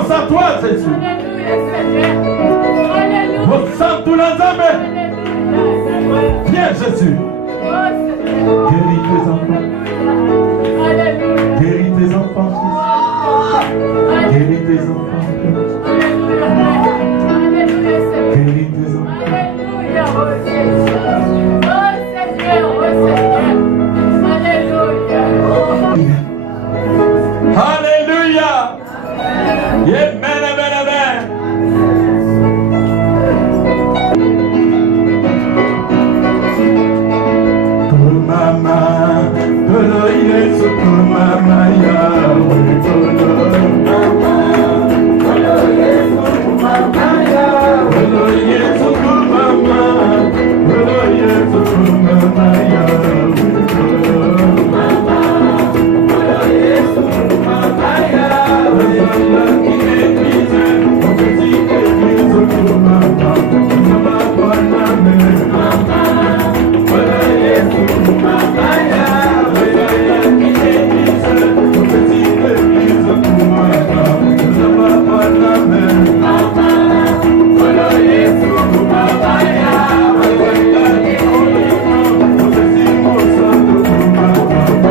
confiance en toi, Jésus. Santo Lazame. Viens, Jésus. Guéris tes enfants. Guéris tes enfants. Guéris tes enfants. Guéris tes enfants. Alléluia. Amen, amen, amen. Mama, Tolo Yesu, Mama Yahweh, Tolo Mama, Tolo Yesu, Mama Yahweh, Tolo Yesu, Mama, Tolo Yesu, Mama Yahweh, Tolo Mama, Tolo Yesu, Mama Yahweh, Tolo Kinekise, Okesike Yesu, Mama, Mama Kwaname, Mama, Tolo Yesu, Mama Yahweh, Tolo Kinekise, Okesike Yesu, Mama, Mama Kwaname, Mama, Tolo Yesu, Mama Yahweh, Tolo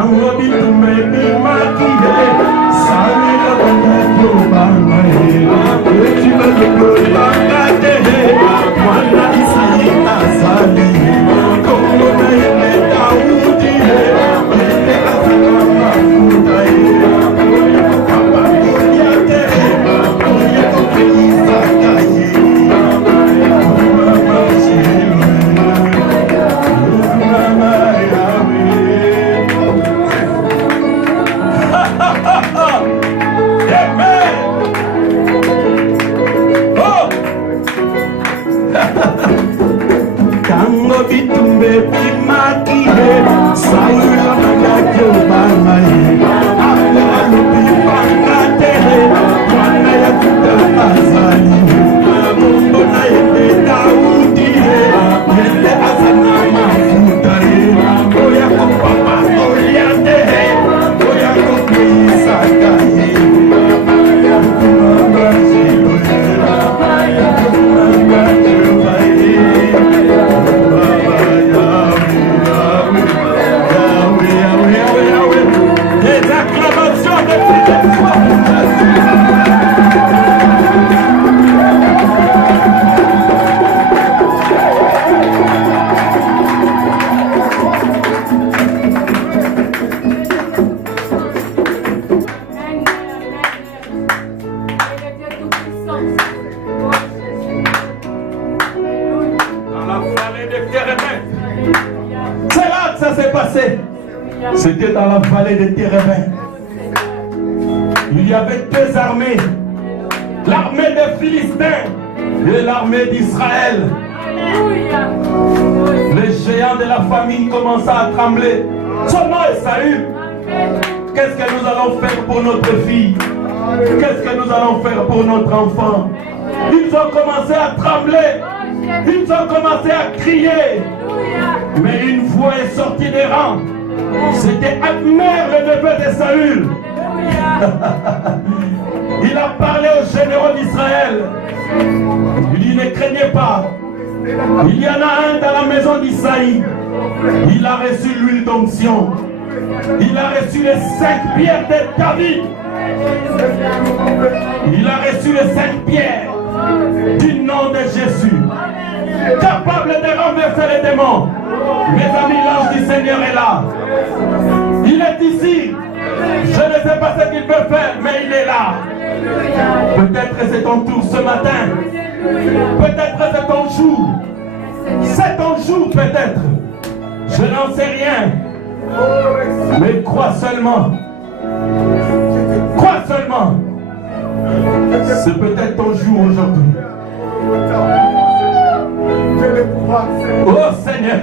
Tango bitume bimakie, sali la bangato bangae, echila lukuri bangate, mwana isaita sali, kongo na yele Daudi, yele azana mafuta oye papa koliate, oye koke isakaye, mama shilo, mama Amen. Oh. Tango bitumbe bimakie, saula mangajo bangae, amla lupi bangate, wana ya kuta azali, mungu na yende Daudi, yende azana mafuta, oya kupapa oliate, oya kupisa kaye. C'était dans la vallée de Térébenth. Il y avait deux armées. L'armée des Philistins et l'armée d'Israël. Les géants de la famine commençaient à trembler. Son nom est Saül. Qu'est-ce que nous allons faire pour notre fille? Qu'est-ce que nous allons faire pour notre enfant? Ils ont commencé à trembler. Ils ont commencé à crier. Mais une voix est sortie des rangs. C'était Abner, le neveu de Saül. Il a parlé aux généraux d'Israël. Il dit: ne craignez pas. Il y en a un dans la maison d'Isaïe. Il a reçu l'huile d'onction. Il a reçu les 5 pierres de David. Il a reçu les 5 pierres du nom de Jésus. Capable de renverser les démons. Mes amis, l'ange du Seigneur est là. Il est ici. Je ne sais pas ce qu'il peut faire, mais il est là. Peut-être c'est ton tour ce matin. Peut-être c'est ton jour. C'est ton jour peut-être. Je n'en sais rien. Mais crois seulement. Crois seulement. C'est peut-être ton jour aujourd'hui. Oh Seigneur.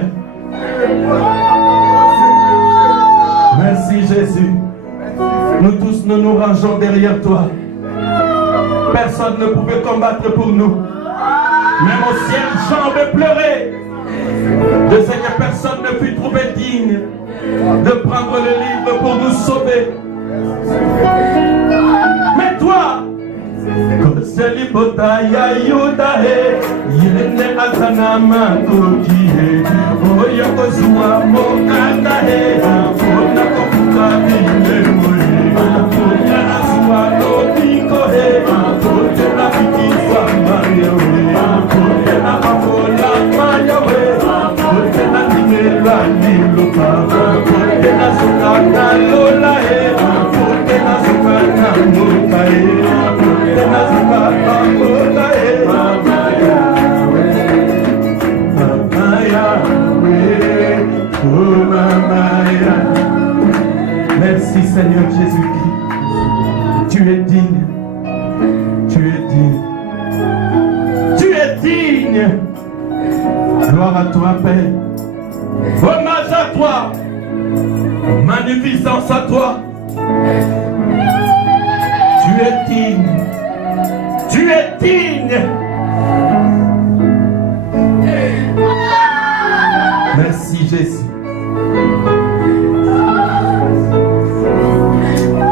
Merci Jésus. Nous tous nous rangeons derrière toi. Personne ne pouvait combattre pour nous. Même au ciel, Jean veut pleurer de ce que personne ne fut trouvé digne de prendre le livre pour nous sauver. Mais toi, Koselibota ya Yudahe, Yene Azanama Kokihe, Oyoko Zua Mokanahe, Ona Kokuka Minemwe, Ona Zua Lodikohe, Ona Bikisa Mayowe, Ona Amola Mayowe, Ona Nimela Niluka, Ona Sukana Lolahe, Ona Sukana Mukahe. Merci Seigneur Jésus-Christ. Tu es digne. Tu es digne. Tu es digne. Gloire à toi, Père. Hommage à toi. Magnificence à toi. Tu es digne. Tu es digne. Merci Jésus.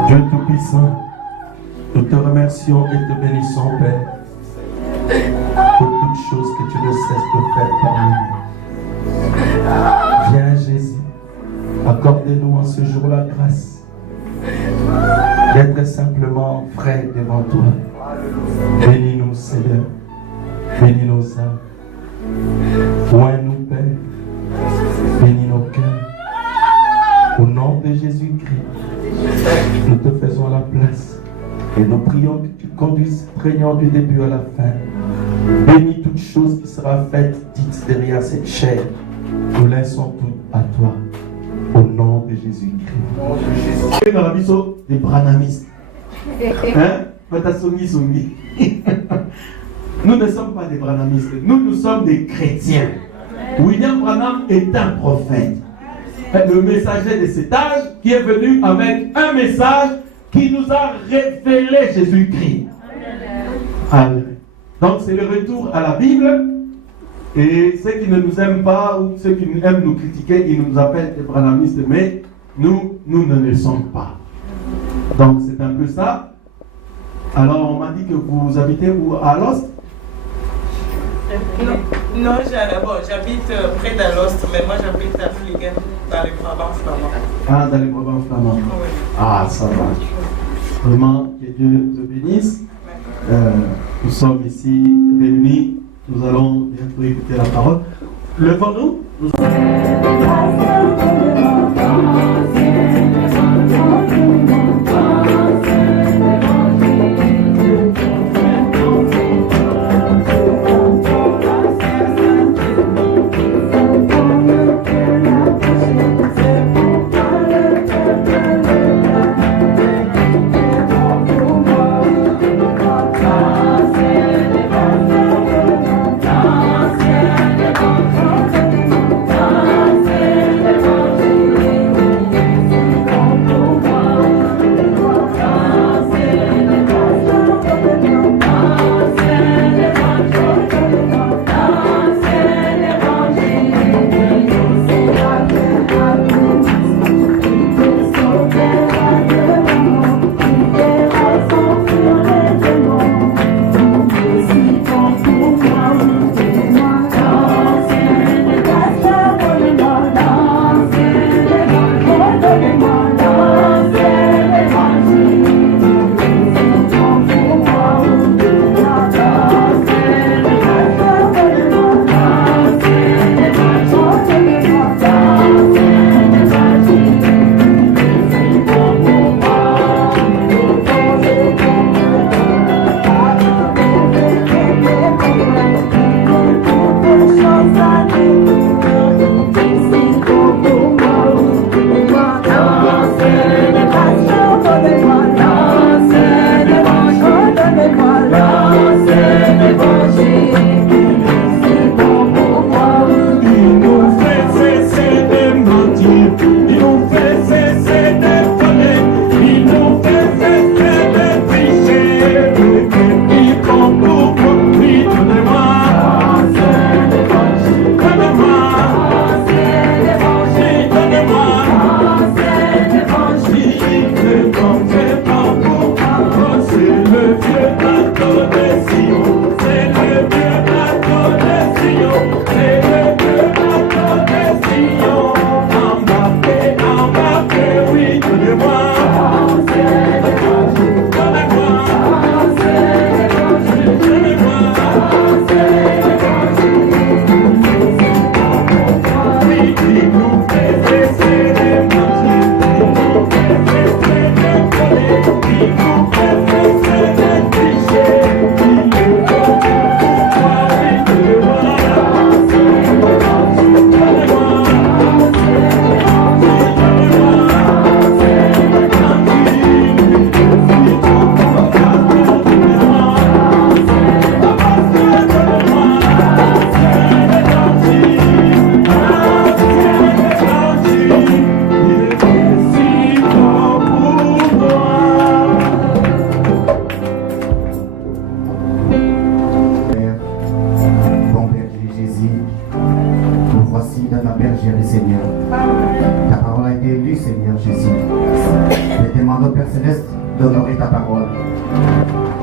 Dieu Tout-Puissant, nous te remercions et te bénissons, Père, pour toutes choses que tu ne cesses de faire parmi nous. Viens Jésus, à Accorde-nous en ce jour la grâce d'être simplement frais devant toi. Bénis-nous, Seigneur. Bénis nos âmes. Oins-nous, Père. Bénis nos cœurs. Au nom de Jésus-Christ, nous te faisons la place. Et nous prions que tu conduises régnant du début à la fin. Bénis toute chose qui sera faite, dite derrière cette chair. Nous laissons tout à toi. Au nom de Jésus-Christ. Dans la biseau des branamistes. Nous ne sommes pas des branamistes. Nous sommes des chrétiens. William Branham est un prophète. Le messager de cet âge qui est venu avec un message qui nous a révélé Jésus-Christ. Amen. Donc c'est le retour à la Bible. Et ceux qui ne nous aiment pas ou ceux qui aiment nous critiquer, ils nous appellent des branhamistes, mais nous ne le sommes pas. Donc c'est un peu ça. Alors on m'a dit que vous habitez où, à Alost? Non, j'habite près d'Alost, mais moi j'habite à Fliegen, dans les Brabants flamands. Ah, dans les Brabants flamands. Oui. Ah, ça va. Vraiment, que Dieu nous bénisse. Nous sommes ici réunis. Nous allons bientôt écouter la parole. Levons-nous.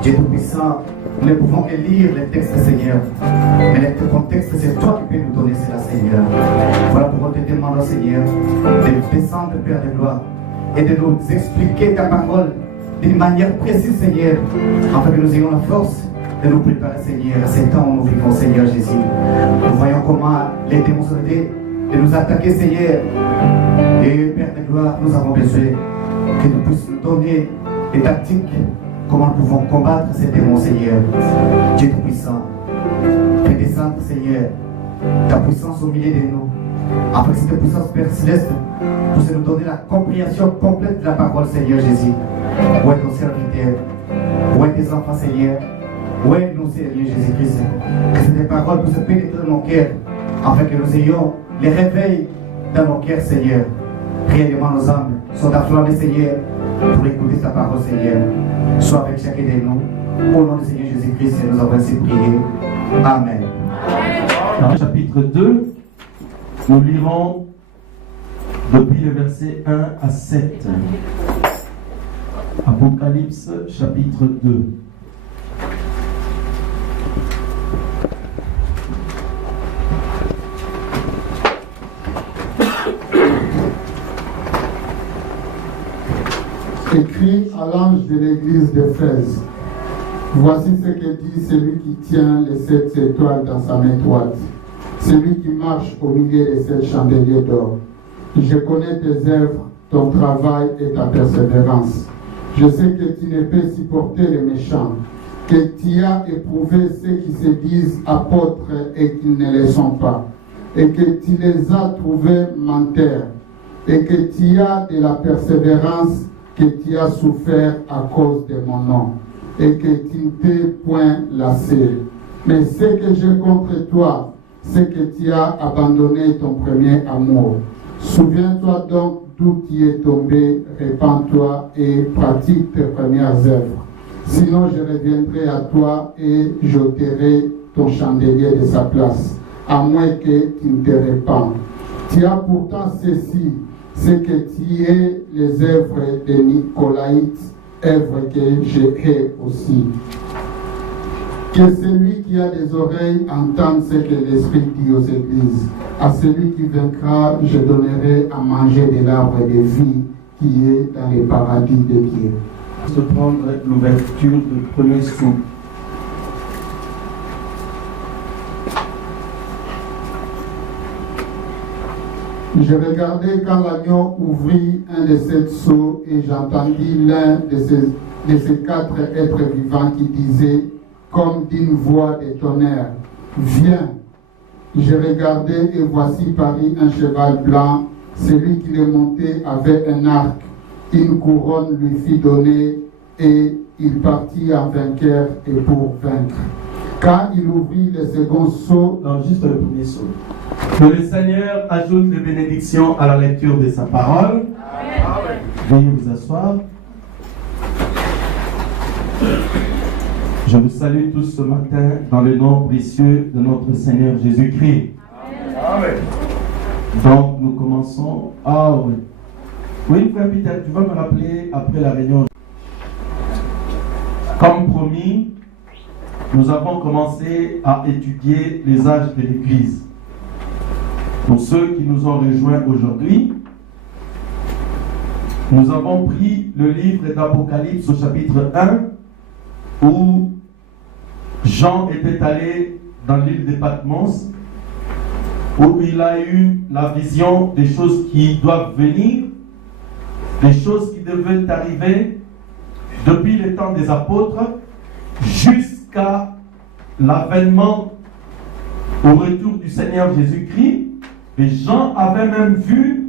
Dieu Tout-Puissant, nous ne pouvons que lire les textes, Seigneur. Mais le contexte, c'est toi qui peux nous donner cela, Seigneur. Voilà pourquoi te demandons, Seigneur, de descendre, Père de gloire, et de nous expliquer ta parole d'une manière précise, Seigneur, afin que nous ayons la force de nous préparer, Seigneur, à ces temps où nous vivons, Seigneur Jésus. Nous voyons comment les démons sont venus de nous attaquer, Seigneur. Et Père de gloire, nous avons besoin que tu puisses nous donner des tactiques, comment nous pouvons combattre ces démons, Seigneur. Dieu Tout-Puissant, fais descendre, Seigneur, ta puissance au milieu de nous, afin que cette puissance, Père Céleste, puisse nous donner la compréhension complète de la parole, Seigneur Jésus. Où est ton serviteur? Où est tes enfants, Seigneur? Où est nous, Seigneur Jésus-Christ? Que ces paroles puissent pénétrer dans nos cœurs, afin que nous ayons les réveils dans nos cœurs, Seigneur. Réellement, nos âmes sont afflammées, Seigneur, pour écouter ta parole, Seigneur. Sois avec chacun de nous. Au nom du Seigneur Jésus-Christ, nous avons ainsi prié. Amen. Dans le chapitre 2, nous lirons depuis le verset 1 à 7. Apocalypse chapitre 2. Écrit à l'ange de l'église d'Éphèse. Voici ce que dit celui qui tient les 7 étoiles dans sa main droite, celui qui marche au milieu des 7 chandeliers d'or. Je connais tes œuvres, ton travail et ta persévérance. Je sais que tu ne peux supporter les méchants, que tu as éprouvé ceux qui se disent apôtres et qui ne le sont pas, et que tu les as trouvés menteurs, et que tu as de la persévérance, que tu as souffert à cause de mon nom, et que tu ne t'es point lassé. Mais ce que j'ai contre toi, c'est que tu as abandonné ton premier amour. Souviens-toi donc d'où tu es tombé, répands-toi et pratique tes premières œuvres. Sinon je reviendrai à toi et j'ôterai ton chandelier de sa place, à moins que tu ne te répandes. Tu as pourtant ceci, c'est que tu es les œuvres des Nicolaïtes, œuvres que je hais aussi. Que celui qui a des oreilles entende ce que l'Esprit dit aux églises. À celui qui vaincra, je donnerai à manger de l'arbre de vie qui est dans les paradis de Dieu. De prendre l'ouverture du premier scoop. Je regardais quand l'agneau ouvrit un de ces sceaux et j'entendis l'un de ces 4 êtres vivants qui disait comme d'une voix de tonnerre, viens. Je regardais et voici parut un cheval blanc. Celui qui le montait avait un arc. Une couronne lui fut donnée et il partit en vainqueur et pour vaincre. Quand il ouvrit le second sceau, Non, juste le premier sceau. Que le Seigneur ajoute des bénédictions à la lecture de sa parole. Amen. Veuillez vous asseoir. Je vous salue tous ce matin dans le nom précieux de notre Seigneur Jésus-Christ. Amen. Donc nous commençons. Ah oui. Oui, frère Peter, tu vas me rappeler après la réunion. Comme promis, nous avons commencé à étudier les âges de l'Église. Pour ceux qui nous ont rejoints aujourd'hui, nous avons pris le livre d'Apocalypse au chapitre 1, où Jean était allé dans l'île de Patmos, où il a eu la vision des choses qui doivent venir, des choses qui devaient arriver depuis le temps des apôtres jusqu'à l'avènement au retour du Seigneur Jésus-Christ. Et Jean avait même vu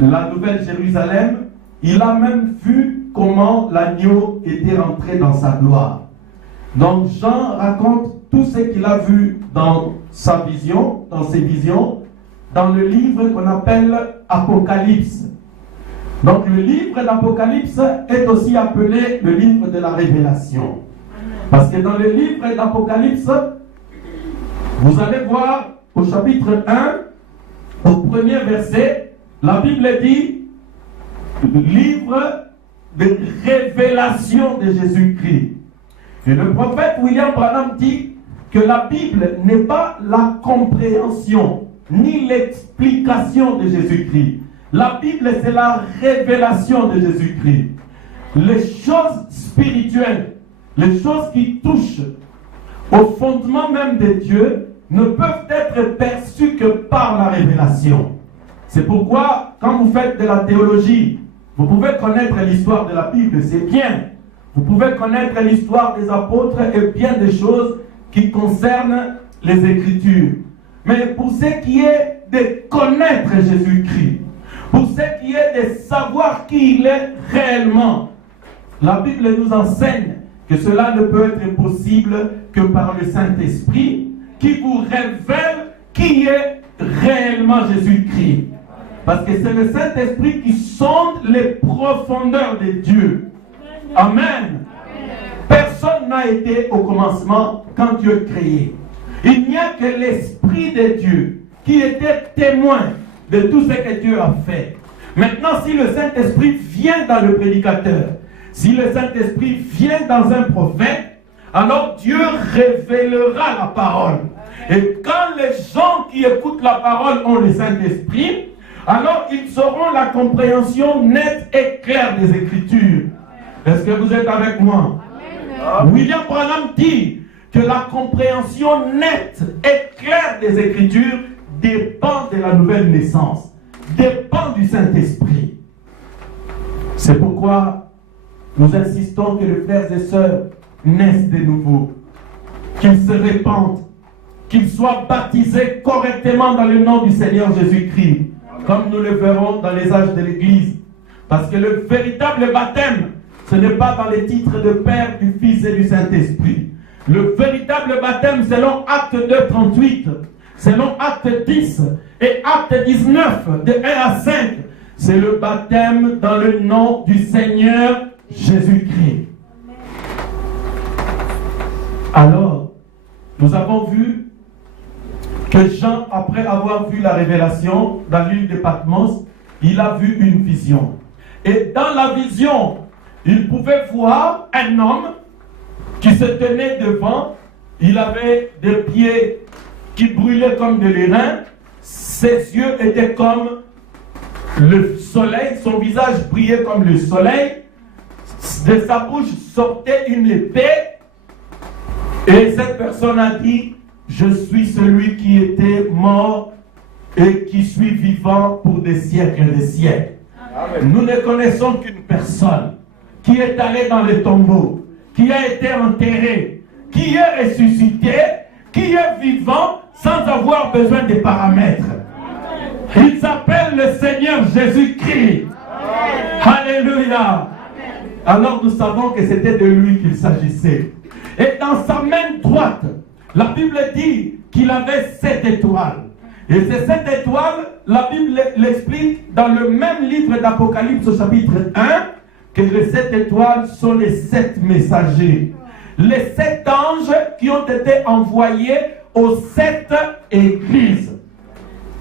la nouvelle Jérusalem, il a même vu comment l'agneau était rentré dans sa gloire. Donc Jean raconte tout ce qu'il a vu dans sa vision, dans ses visions, dans le livre qu'on appelle Apocalypse. Donc le livre d'Apocalypse est aussi appelé le livre de la révélation. Parce que dans le livre d'Apocalypse, vous allez voir au chapitre 1, au premier verset, la Bible dit livre de révélation de Jésus-Christ. Et le prophète William Branham dit que la Bible n'est pas la compréhension ni l'explication de Jésus-Christ, La Bible, c'est la révélation de Jésus-Christ. Les choses spirituelles, les choses qui touchent au fondement même de Dieu, ne peuvent être perçues que par la révélation. C'est pourquoi, quand vous faites de la théologie, vous pouvez connaître l'histoire de la Bible, c'est bien. Vous pouvez connaître l'histoire des apôtres et bien des choses qui concernent les Écritures. Mais pour ce qui est de connaître Jésus-Christ, pour ce qui est de savoir qui il est réellement, la Bible nous enseigne que cela ne peut être possible que par le Saint-Esprit qui vous révèle qui est réellement Jésus-Christ. Parce que c'est le Saint-Esprit qui sonde les profondeurs de Dieu. Amen. Personne n'a été au commencement quand Dieu créait. Il n'y a que l'Esprit de Dieu qui était témoin de tout ce que Dieu a fait. Maintenant, si le Saint-Esprit vient dans le prédicateur, si le Saint-Esprit vient dans un prophète, alors Dieu révélera la parole. Et quand les gens qui écoutent la parole ont le Saint-Esprit, alors ils auront la compréhension nette et claire des Écritures. Est-ce que vous êtes avec moi? Amen. William Branham dit que la compréhension nette et claire des Écritures dépend de la nouvelle naissance, dépend du Saint-Esprit. C'est pourquoi nous insistons que les frères et sœurs naissent de nouveau, qu'ils se répandent, qu'ils soient baptisés correctement dans le nom du Seigneur Jésus-Christ, comme nous le verrons dans les âges de l'Église. Parce que le véritable baptême, ce n'est pas dans les titres de Père, du Fils et du Saint-Esprit. Le véritable baptême, selon Acte 2, 38, selon Acte 10 et Acte 19, de 1 à 5, c'est le baptême dans le nom du Seigneur Jésus-Christ. Alors, nous avons vu que Jean, après avoir vu la révélation dans l'île de Patmos, il a vu une vision. Et dans la vision, il pouvait voir un homme qui se tenait devant. Il avait des pieds qui brûlaient comme de l'airain. Ses yeux étaient comme le soleil. Son visage brillait comme le soleil. De sa bouche sortait une épée. Et cette personne a dit: je suis celui qui était mort et qui suis vivant pour des siècles et des siècles. Amen. Nous ne connaissons qu'une personne qui est allée dans le tombeau, qui a été enterré, qui est ressuscité, qui est vivant sans avoir besoin de paramètres. Il s'appelle le Seigneur Jésus-Christ. Alléluia. Alors nous savons que c'était de lui qu'il s'agissait. Et dans sa main droite, la Bible dit qu'il avait 7 étoiles. Et ces 7 étoiles, la Bible l'explique dans le même livre d'Apocalypse au chapitre 1, que les 7 étoiles sont les 7 messagers. Les 7 anges qui ont été envoyés aux 7 églises.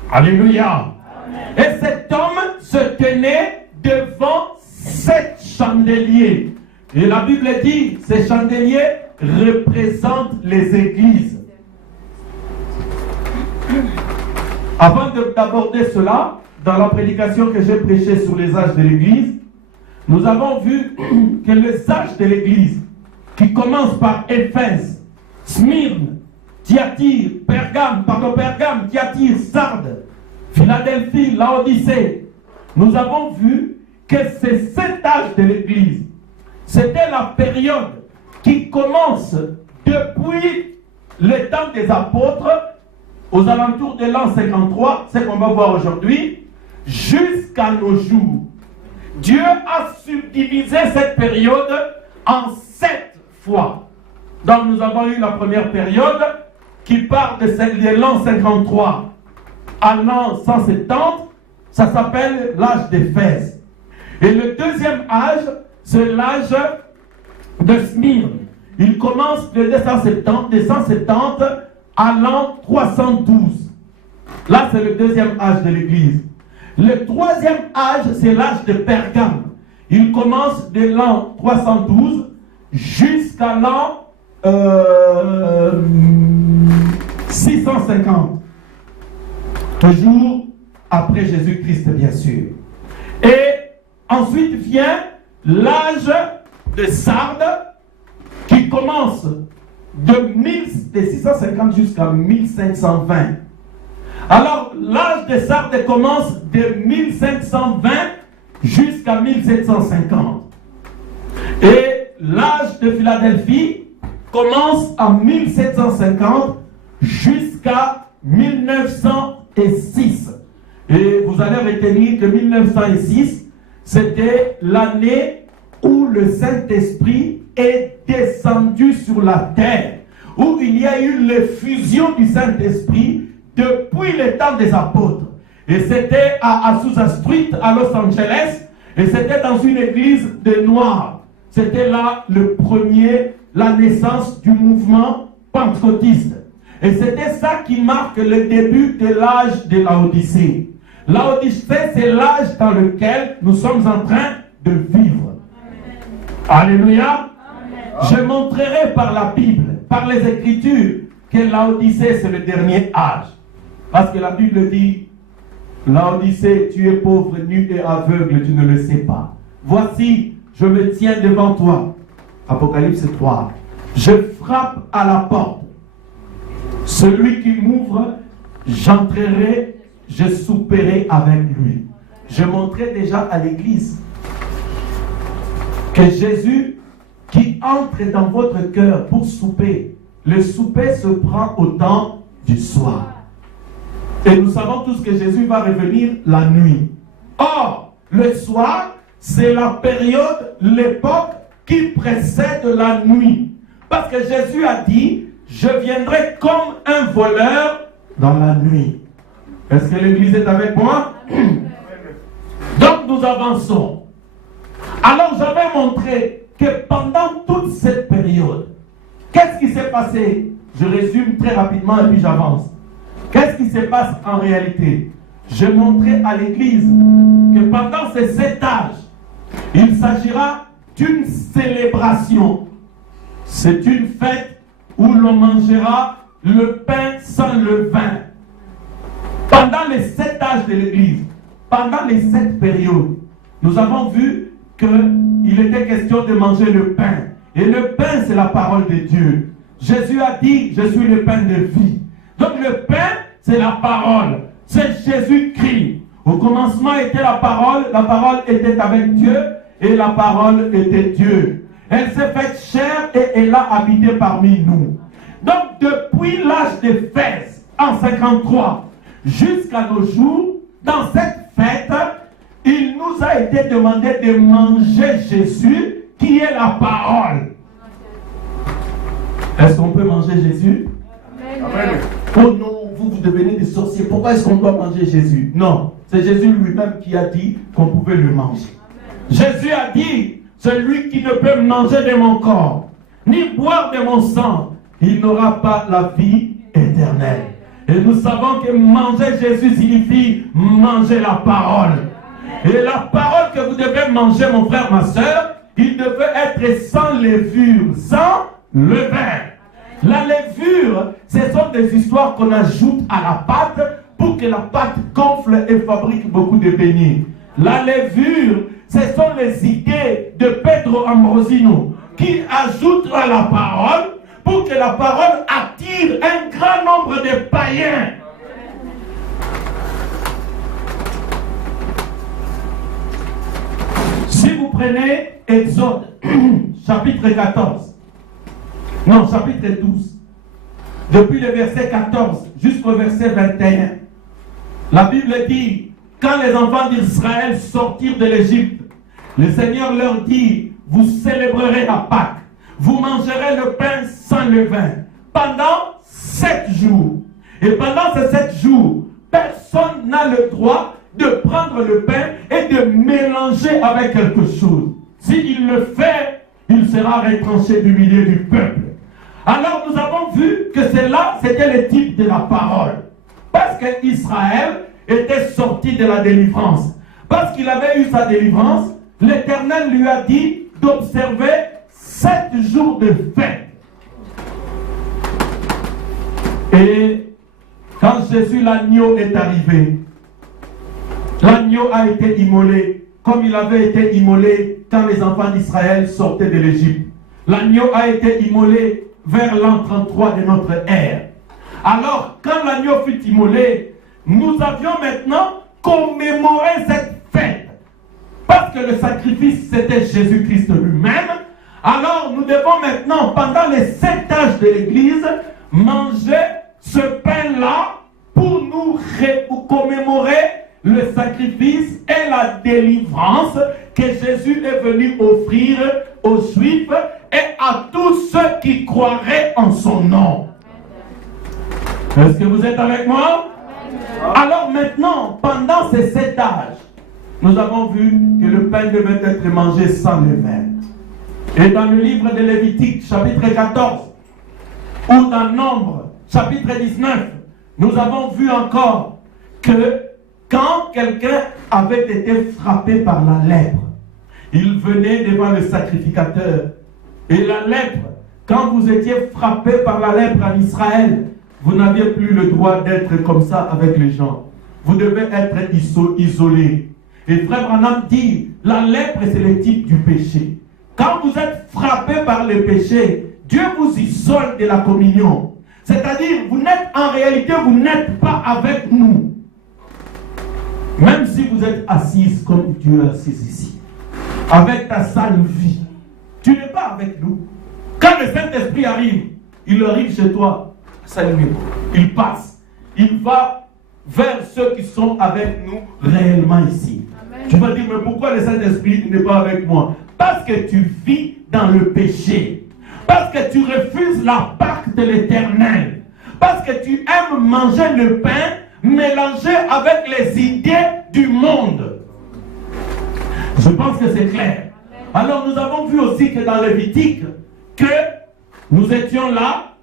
Alléluia. Amen. Et cet homme se tenait devant 7 chandeliers. Et la Bible dit, ces chandeliers représentent les églises. Avant d'aborder cela, dans la prédication que j'ai prêchée sur les âges de l'église, nous avons vu que les âges de l'église, qui commencent par Éphèse, Smyrne, Thyatire, Pergame, Thyatire, Sardes, Philadelphie, Laodicée, nous avons vu que ces 7 âges de l'église, c'était la période qui commence depuis le temps des apôtres, aux alentours de l'an 53, c'est ce qu'on va voir aujourd'hui, jusqu'à nos jours. Dieu a subdivisé cette période en 7 fois. Donc nous avons eu la première période qui part de l'an 53 à l'an 170, ça s'appelle l'âge d'Éphèse. Et le deuxième âge, c'est l'âge de Smyrne. Il commence de 270 à l'an 312. Là, c'est le deuxième âge de l'Église. Le troisième âge, c'est l'âge de Pergame. Il commence de l'an 312 jusqu'à l'an 650. Toujours après Jésus-Christ, bien sûr. Et ensuite vient l'âge de Sardes qui commence de 650 jusqu'à 1520. Alors, l'âge de Sardes commence de 1520 jusqu'à 1750. Et l'âge de Philadelphie commence en 1750 jusqu'à 1906. Et vous allez retenir que 1906, c'était l'année où le Saint-Esprit est descendu sur la terre, où il y a eu l'effusion du Saint-Esprit depuis le temps des apôtres. Et c'était à Azusa Street, à Los Angeles, et c'était dans une église de Noirs. C'était là la naissance du mouvement pentecôtiste. Et c'était ça qui marque le début de l'âge de l'Odyssée. L'Odyssée, c'est l'âge dans lequel nous sommes en train de vivre. Alléluia. Je montrerai par la Bible, par les Écritures, que l'Odyssée, c'est le dernier âge. Parce que la Bible dit, l'Odyssée, tu es pauvre, nu et aveugle, tu ne le sais pas. Voici, je me tiens devant toi. Apocalypse 3. Je frappe à la porte. Celui qui m'ouvre, j'entrerai, je souperai avec lui. Je montrais déjà à l'église que Jésus qui entre dans votre cœur pour souper, le souper se prend au temps du soir. Et nous savons tous que Jésus va revenir la nuit. Or, le soir, c'est la période, l'époque qui précède la nuit. Parce que Jésus a dit, je viendrai comme un voleur dans la nuit. Est-ce que l'église est avec moi? Donc nous avançons. Alors j'avais montré que pendant toute cette période, qu'est-ce qui s'est passé? Je résume très rapidement et puis j'avance. Qu'est-ce qui se passe en réalité? Je montrais à l'église que pendant ces 7 âges, il s'agira d'une célébration. C'est une fête où l'on mangera le pain sans le vin. Pendant les 7 âges de l'église, pendant les 7 périodes, nous avons vu qu'il était question de manger le pain. Et le pain, c'est la parole de Dieu. Jésus a dit, je suis le pain de vie. Donc le pain, c'est la parole. C'est Jésus-Christ. Au commencement était la parole était avec Dieu, et la parole était Dieu. Elle s'est faite chair et elle a habité parmi nous. Donc depuis l'âge d'Éphèse, en 53, jusqu'à nos jours, dans cette fête, il nous a été demandé de manger Jésus, qui est la parole. Est-ce qu'on peut manger Jésus? Amen. Oh non, vous devenez des sorciers. Pourquoi est-ce qu'on doit manger Jésus? Non, c'est Jésus lui-même qui a dit qu'on pouvait le manger. Jésus a dit, celui qui ne peut manger de mon corps, ni boire de mon sang, il n'aura pas la vie éternelle. Et nous savons que manger Jésus signifie manger la parole. Et la parole que vous devez manger, mon frère, ma soeur, il devait être sans levure, sans levain. La levure, ce sont des histoires qu'on ajoute à la pâte pour que la pâte gonfle et fabrique beaucoup de beignets. La levure, ce sont les idées de Pedro Ambrosino qui ajoutent à la parole pour que la parole attire un grand nombre de païens. Si vous prenez Exode, chapitre 14, non, chapitre 12, depuis le verset 14 jusqu'au verset 21, la Bible dit, quand les enfants d'Israël sortirent de l'Égypte, le Seigneur leur dit, vous célébrerez la Pâque, vous mangerez le pain sans levain, pendant 7 jours. Et pendant ces 7 jours, personne n'a le droit de prendre le pain et de mélanger avec quelque chose. S'il le fait, il sera retranché du milieu du peuple. Alors nous avons vu que c'était le type de la parole. Parce qu'Israël était sorti de la délivrance. Parce qu'il avait eu sa délivrance, l'Éternel lui a dit d'observer 7 jours de fête. Et quand Jésus l'agneau est arrivé, l'agneau a été immolé, comme il avait été immolé quand les enfants d'Israël sortaient de l'Égypte. L'agneau a été immolé vers l'an 33 de notre ère. Alors, quand l'agneau fut immolé, nous avions maintenant commémoré cette fête. Parce que le sacrifice, c'était Jésus-Christ lui-même. Alors, nous devons maintenant, pendant les 7 âges de l'Église, manger ce pain-là pour nous commémorer le sacrifice et la délivrance que Jésus est venu offrir aux Juifs et à tous ceux qui croiraient en son nom. Est-ce que vous êtes avec moi? Alors maintenant, pendant ces 7 âges, nous avons vu que le pain devait être mangé sans levain. Et dans le livre de Lévitique, chapitre 14, ou dans Nombre, chapitre 19, nous avons vu encore que quand quelqu'un avait été frappé par la lèpre, il venait devant le sacrificateur. Et la lèpre, quand vous étiez frappé par la lèpre en Israël, vous n'aviez plus le droit d'être comme ça avec les gens. Vous devez être isolé. Et Frère Branham dit, la lèpre c'est le type du péché. Quand vous êtes frappé par le péché, Dieu vous isole de la communion. C'est-à-dire, vous n'êtes en réalité, vous n'êtes pas avec nous. Même si vous êtes assise comme Dieu est assis ici, avec ta sale vie, tu n'es pas avec nous. Quand le Saint-Esprit arrive, il arrive chez toi, salut, il passe, il va vers ceux qui sont avec nous réellement ici. Amen. Tu vas dire, mais pourquoi le Saint-Esprit n'est pas avec moi? Parce que tu vis dans le péché. Parce que tu refuses la Pâque de l'Éternel. Parce que tu aimes manger le pain mélangé avec les idées du monde. Je pense que c'est clair. Alors nous avons vu aussi que dans Lévitique, que nous étions là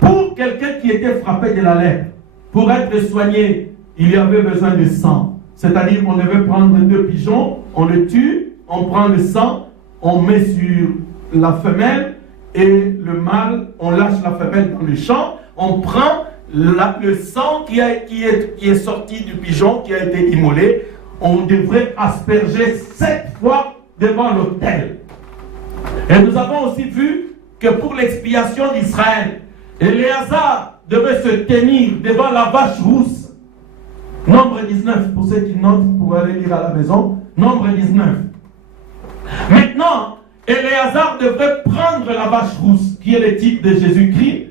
pour quelqu'un qui était frappé de la lèpre. Pour être soigné, il y avait besoin de sang. C'est-à-dire qu'on devait prendre 2 pigeons, on le tue, on prend le sang, on met sur la femelle et le mâle, on lâche la femelle dans le champ, on prend le sang qui est sorti du pigeon, qui a été immolé, on devrait asperger 7 fois devant l'autel. Et nous avons aussi vu que pour l'expiation d'Israël, Éléazar devait se tenir devant la vache rousse. Nombre 19, pour ceux qui notent, pour aller lire à la maison, Nombre 19. Maintenant, Éléazar devait prendre la vache rousse, qui est le type de Jésus-Christ,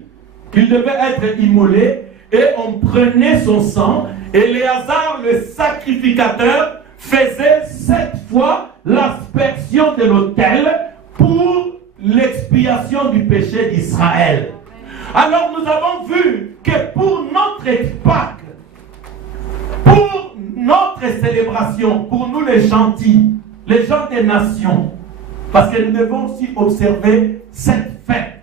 qu'il devait être immolé, et on prenait son sang. Éléazar, le sacrificateur, faisait 7 fois l'aspersion de l'autel pour l'expiation du péché d'Israël. Alors nous avons vu que pour notre Pâque, pour notre célébration, pour nous les gentils, les gens des nations, parce que nous devons aussi observer cette fête.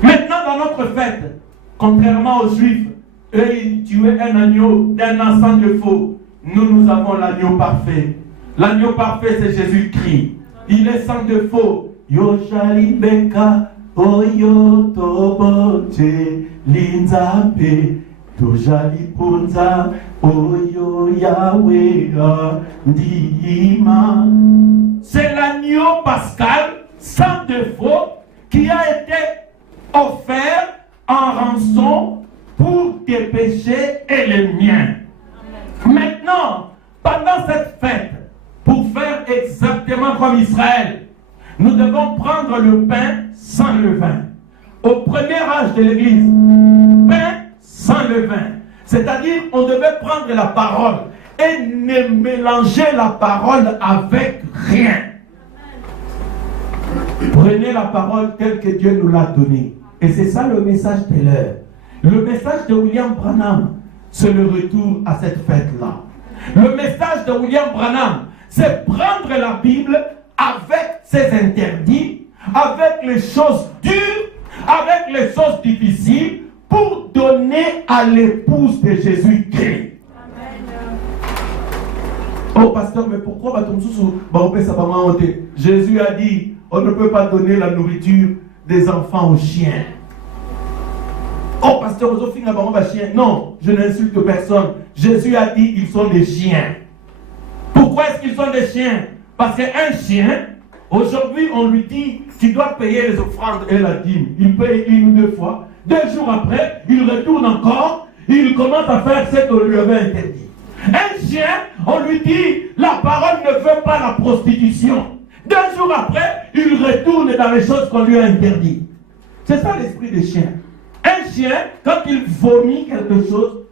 Maintenant dans notre fête, contrairement aux Juifs, eux ils tuaient un agneau d'un ensemble de faux. Nous avons l'agneau parfait. L'agneau parfait c'est Jésus-Christ. Il est sans défaut. Yo jalibeka oyo toboche linzape tojaliponza oyo Yahweh ndima. C'est l'agneau pascal sans défaut qui a été offert en rançon pour tes péchés et les miens. Maintenant, pendant cette fête, pour faire exactement comme Israël, nous devons prendre le pain sans levain. Au premier âge de l'Église, pain sans levain. C'est-à-dire, on devait prendre la parole et ne mélanger la parole avec rien. Prenez la parole telle que Dieu nous l'a donnée. Et c'est ça le message de l'heure. Le message de William Branham, c'est le retour à cette fête-là. Le message de William Branham, c'est prendre la Bible avec ses interdits, avec les choses dures, avec les choses difficiles, pour donner à l'épouse de Jésus-Christ. Oh pasteur, mais pourquoi Jésus a dit, on ne peut pas donner la nourriture des enfants aux chiens. Oh pasteur, non, je n'insulte personne. Jésus a dit, ils sont des chiens. Pourquoi est-ce qu'ils sont des chiens? Parce qu'un chien, aujourd'hui, on lui dit, tu dois payer les offrandes et la dîme. Il paye 1 ou 2 fois. 2 jours après, il retourne encore. Il commence à faire ce qu'on lui avait interdit. Un chien, on lui dit, la parole ne veut pas la prostitution. 2 jours après, il retourne dans les choses qu'on lui a interdites. C'est ça l'esprit des chiens. Un chien, quand il vomit quelque chose,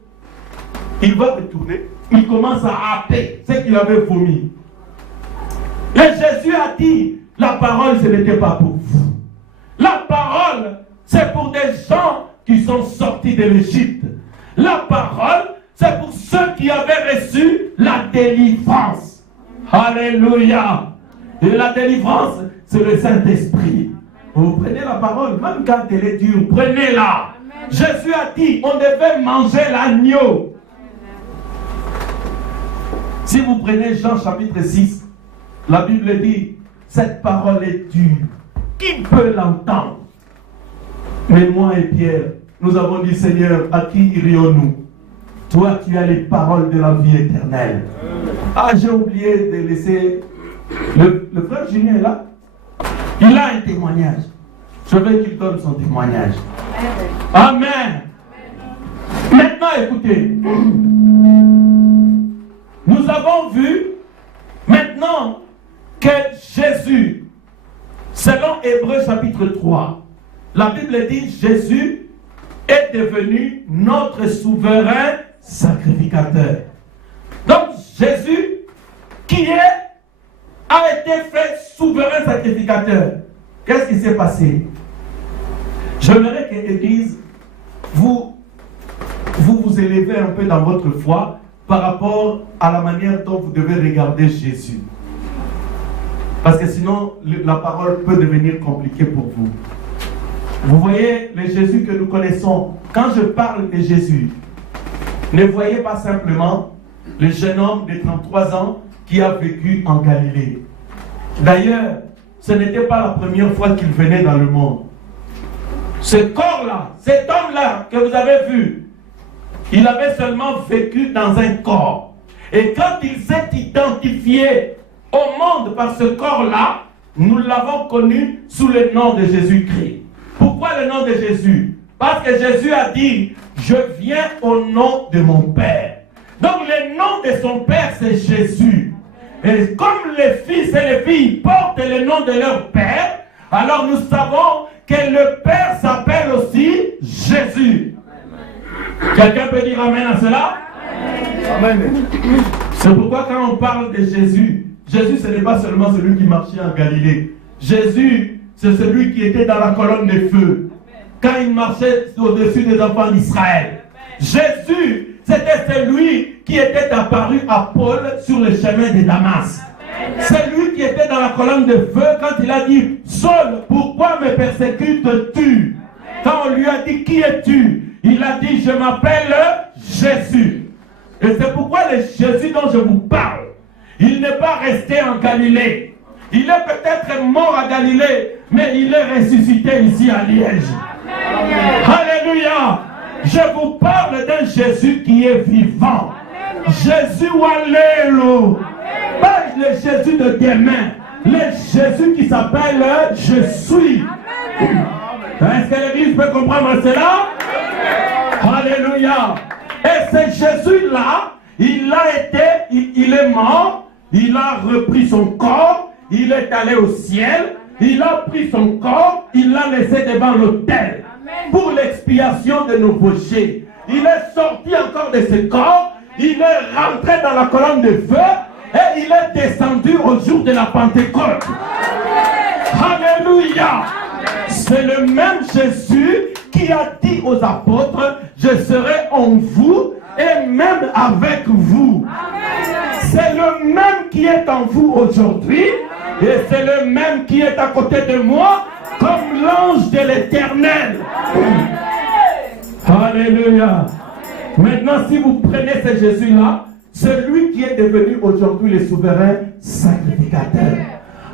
il va retourner, il commence à happer ce qu'il avait vomi. Et Jésus a dit, la parole, ce n'était pas pour vous. La parole, c'est pour des gens qui sont sortis de l'Égypte. La parole, c'est pour ceux qui avaient reçu la délivrance. Alléluia. Et la délivrance, c'est le Saint-Esprit. Vous prenez la parole, même quand elle est dure, prenez-la. Jésus a dit, on devait manger l'agneau. Si vous prenez Jean chapitre 6, la Bible dit, cette parole est dure. Qui peut l'entendre? Mais moi et Pierre, nous avons dit, Seigneur, à qui irions-nous? Toi, tu as les paroles de la vie éternelle. Ah, j'ai oublié de laisser... Le frère Julien est là. Il a un témoignage. Je veux qu'il donne son témoignage. Amen. Maintenant, écoutez. Nous avons vu maintenant que Jésus, selon Hébreux chapitre 3, la Bible dit Jésus est devenu notre souverain sacrificateur. Donc Jésus qui a été fait souverain sacrificateur. Qu'est-ce qui s'est passé? J'aimerais que l'Église vous élevez un peu dans votre foi par rapport à la manière dont vous devez regarder Jésus. Parce que sinon, la parole peut devenir compliquée pour vous. Vous voyez le Jésus que nous connaissons. Quand je parle de Jésus, ne voyez pas simplement le jeune homme de 33 ans qui a vécu en Galilée. D'ailleurs, ce n'était pas la première fois qu'il venait dans le monde. Ce corps-là, cet homme-là que vous avez vu, il avait seulement vécu dans un corps. Et quand il s'est identifié au monde par ce corps-là, nous l'avons connu sous le nom de Jésus-Christ. Pourquoi le nom de Jésus? Parce que Jésus a dit, je viens au nom de mon Père. Donc le nom de son Père, c'est Jésus. Et comme les fils et les filles portent le nom de leur Père, alors nous savons que le Père s'appelle aussi Jésus. Quelqu'un peut dire Amen à cela? Amen. C'est pourquoi quand on parle de Jésus, Jésus ce n'est pas seulement celui qui marchait en Galilée. Jésus, c'est celui qui était dans la colonne de feu quand il marchait au-dessus des enfants d'Israël. Jésus, c'était celui qui était apparu à Paul sur le chemin de Damas. C'est lui qui était dans la colonne de feu quand il a dit, Saul, pourquoi me persécutes-tu? Quand on lui a dit, qui es-tu? Il a dit, je m'appelle Jésus. Et c'est pourquoi le Jésus dont je vous parle, il n'est pas resté en Galilée. Il est peut-être mort à Galilée, mais il est ressuscité ici à Liège. Alléluia. Je vous parle d'un Jésus qui est vivant. Jésus, alléluia. Pas le Jésus de demain. Le Jésus qui s'appelle Je suis. Est-ce que l'Église peut comprendre cela? Alléluia. Et ce Jésus-là, il est mort, il a repris son corps, il est allé au ciel, il a pris son corps, il l'a laissé devant l'autel pour l'expiation de nos péchés. Il est sorti encore de ce corps, il est rentré dans la colonne de feu et il est descendu au jour de la Pentecôte. Alléluia. C'est le même Jésus qui a dit aux apôtres, je serai en vous et même avec vous. C'est le même qui est en vous aujourd'hui et c'est le même qui est à côté de moi comme l'ange de l'Éternel. Alléluia. Maintenant, si vous prenez ce Jésus-là, c'est lui qui est devenu aujourd'hui le souverain sacrificateur.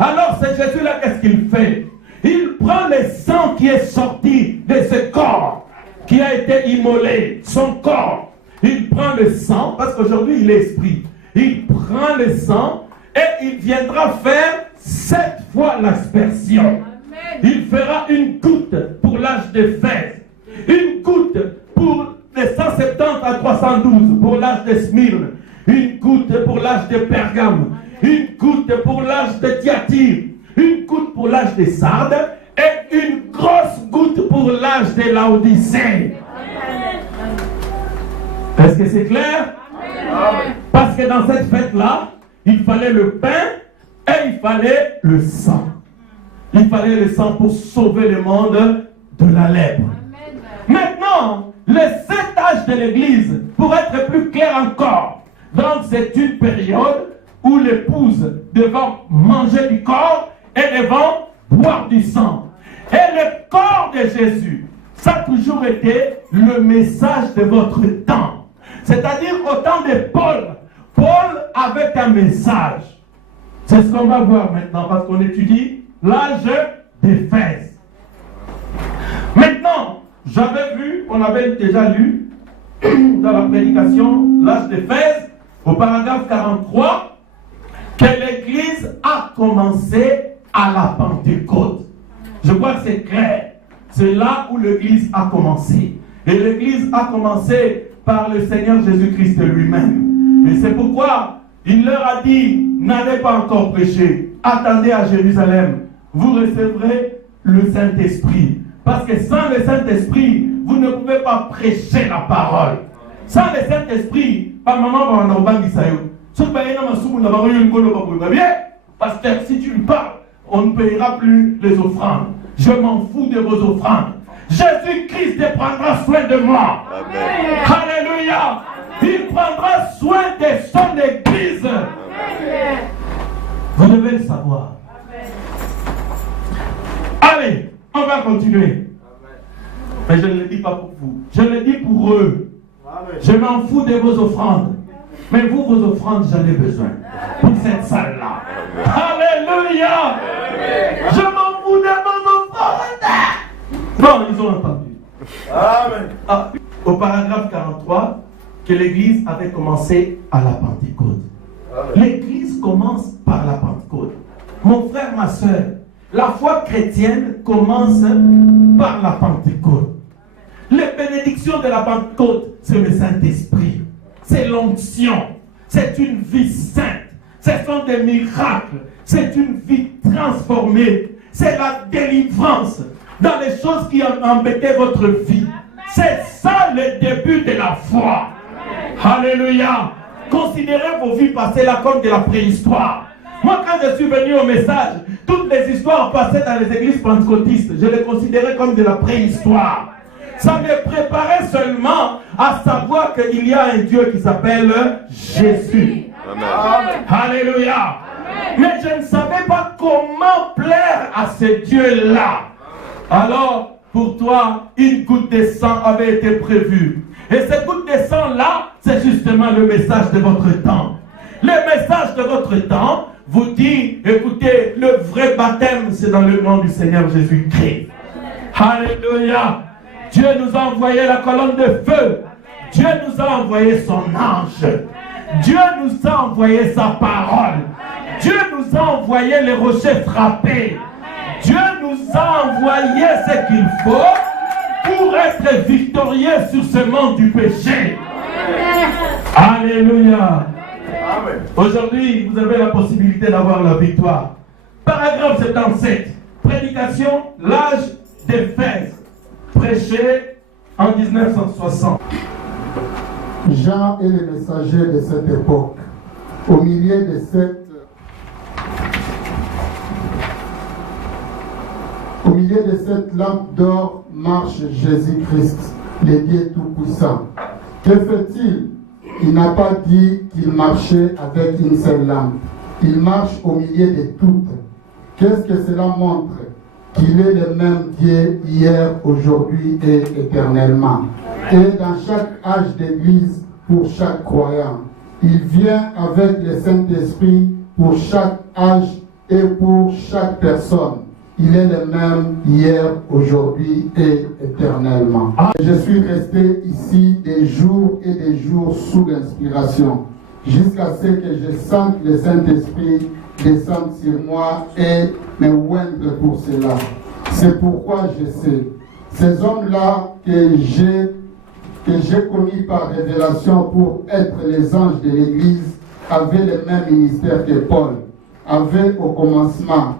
Alors, ce Jésus-là, qu'est-ce qu'il fait? Il prend le sang qui est sorti de ce corps, qui a été immolé, son corps. Il prend le sang, parce qu'aujourd'hui il est esprit. il prend le sang et il viendra faire 7 fois l'aspersion. Il fera une goutte pour l'âge d'Éphèse, une goutte pour les 170 à 312 pour l'âge de Smyrne, une goutte pour l'âge de Pergame, une goutte pour l'âge de Thyatire, une goutte pour l'âge de Sardes et une grosse goutte pour l'âge de Laodicée. Est-ce que c'est clair? Parce que dans cette fête-là, il fallait le pain et il fallait le sang. Il fallait le sang pour sauver le monde de la lèpre. Maintenant, les 7 âges de l'Église, pour être plus clair encore, donc c'est une période où l'épouse devant manger du corps et devant boire du sang. Et le corps de Jésus, ça a toujours été le message de votre temps. C'est-à-dire au temps de Paul, Paul avait un message. C'est ce qu'on va voir maintenant parce qu'on étudie l'âge d'Éphèse. Maintenant, j'avais vu, on avait déjà lu dans la prédication l'âge d'Éphèse, au paragraphe 43, que l'Église a commencé à la Pentecôte. Je crois que c'est clair. C'est là où l'Église a commencé. Et l'Église a commencé par le Seigneur Jésus-Christ lui-même. Et c'est pourquoi il leur a dit, n'allez pas encore prêcher, attendez à Jérusalem, vous recevrez le Saint-Esprit. Parce que sans le Saint-Esprit, vous ne pouvez pas prêcher la parole. Sans le Saint-Esprit, pas maman va en avoir pasteur, si tu me parles, on ne payera plus les offrandes. Je m'en fous de vos offrandes. Jésus-Christ prendra soin de moi. Amen. Alléluia. Il prendra soin de son Église. Amen. Vous devez le savoir. Amen. Allez, on va continuer. Amen. Mais je ne le dis pas pour vous. Je le dis pour eux. Amen. Je m'en fous de vos offrandes. Mais vous, vos offrandes, j'en ai besoin. Pour cette salle-là. Alléluia. Amen. Je m'en fous de vos offrandes. Bon, ils ont entendu. Amen. Ah, au paragraphe 43, que l'Église avait commencé à la Pentecôte. L'Église commence par la Pentecôte. Mon frère, ma soeur, la foi chrétienne commence par la Pentecôte. Les bénédictions de la Pentecôte, c'est le Saint-Esprit. C'est l'onction. C'est une vie sainte. Ce sont des miracles. C'est une vie transformée. C'est la délivrance dans les choses qui ont embêté votre vie. C'est ça le début de la foi. Alléluia. Considérez vos vies passées là comme de la préhistoire. Moi, quand je suis venu au message, toutes les histoires passées dans les églises pentecôtistes, je les considérais comme de la préhistoire. Ça me préparait seulement à savoir qu'il y a un Dieu qui s'appelle Jésus. Amen. Alléluia. Amen. Mais je ne savais pas comment plaire à ce Dieu-là. Alors, pour toi, une goutte de sang avait été prévue. Et cette goutte de sang-là, c'est justement le message de votre temps. Le message de votre temps vous dit, écoutez, le vrai baptême, c'est dans le nom du Seigneur Jésus-Christ. Alléluia. Dieu nous a envoyé la colonne de feu. Dieu nous a envoyé son ange. Dieu nous a envoyé sa parole. Dieu nous a envoyé les rochers frappés. Dieu nous a envoyé ce qu'il faut pour être victorieux sur ce monde du péché. Alléluia. Aujourd'hui, vous avez la possibilité d'avoir la victoire. Paragraphe 77. Prédication, l'âge d'Éphèse. Prêché en 1960. Jean est le messager de cette époque. Au milieu de cette lampe d'or marche Jésus-Christ, le Dieu Tout-Puissant. Que fait-il? Il n'a pas dit qu'il marchait avec une seule lampe. Il marche au milieu de toutes. Qu'est-ce que cela montre? Qu'il est le même Dieu hier, aujourd'hui et éternellement. Et dans chaque âge d'église, pour chaque croyant, il vient avec le Saint-Esprit pour chaque âge et pour chaque personne. Il est le même hier, aujourd'hui et éternellement. Je suis resté ici des jours et des jours sous l'inspiration. jusqu'à ce que je sente le Saint-Esprit descendre sur moi et me oindre pour cela. C'est pourquoi je sais, ces hommes-là que j'ai connus par révélation pour être les anges de l'Église avaient le même ministère que Paul avait au commencement.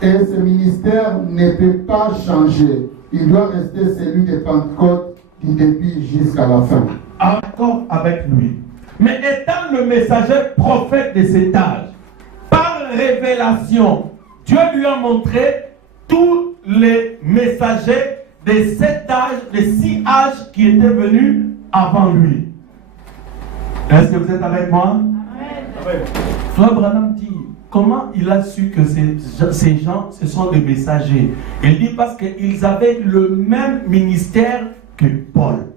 Et ce ministère ne peut pas changer. Il doit rester celui de Pentecôte du début jusqu'à la fin. Accord avec lui. Mais étant le messager prophète de cet âge, par révélation, Dieu lui a montré tous les messagers de cet âge, des 6 âges qui étaient venus avant lui. Est-ce que vous êtes avec moi? Amen. Frère Branham dit, comment il a su que ces gens, ce sont des messagers? Il dit parce qu'ils avaient le même ministère que Paul.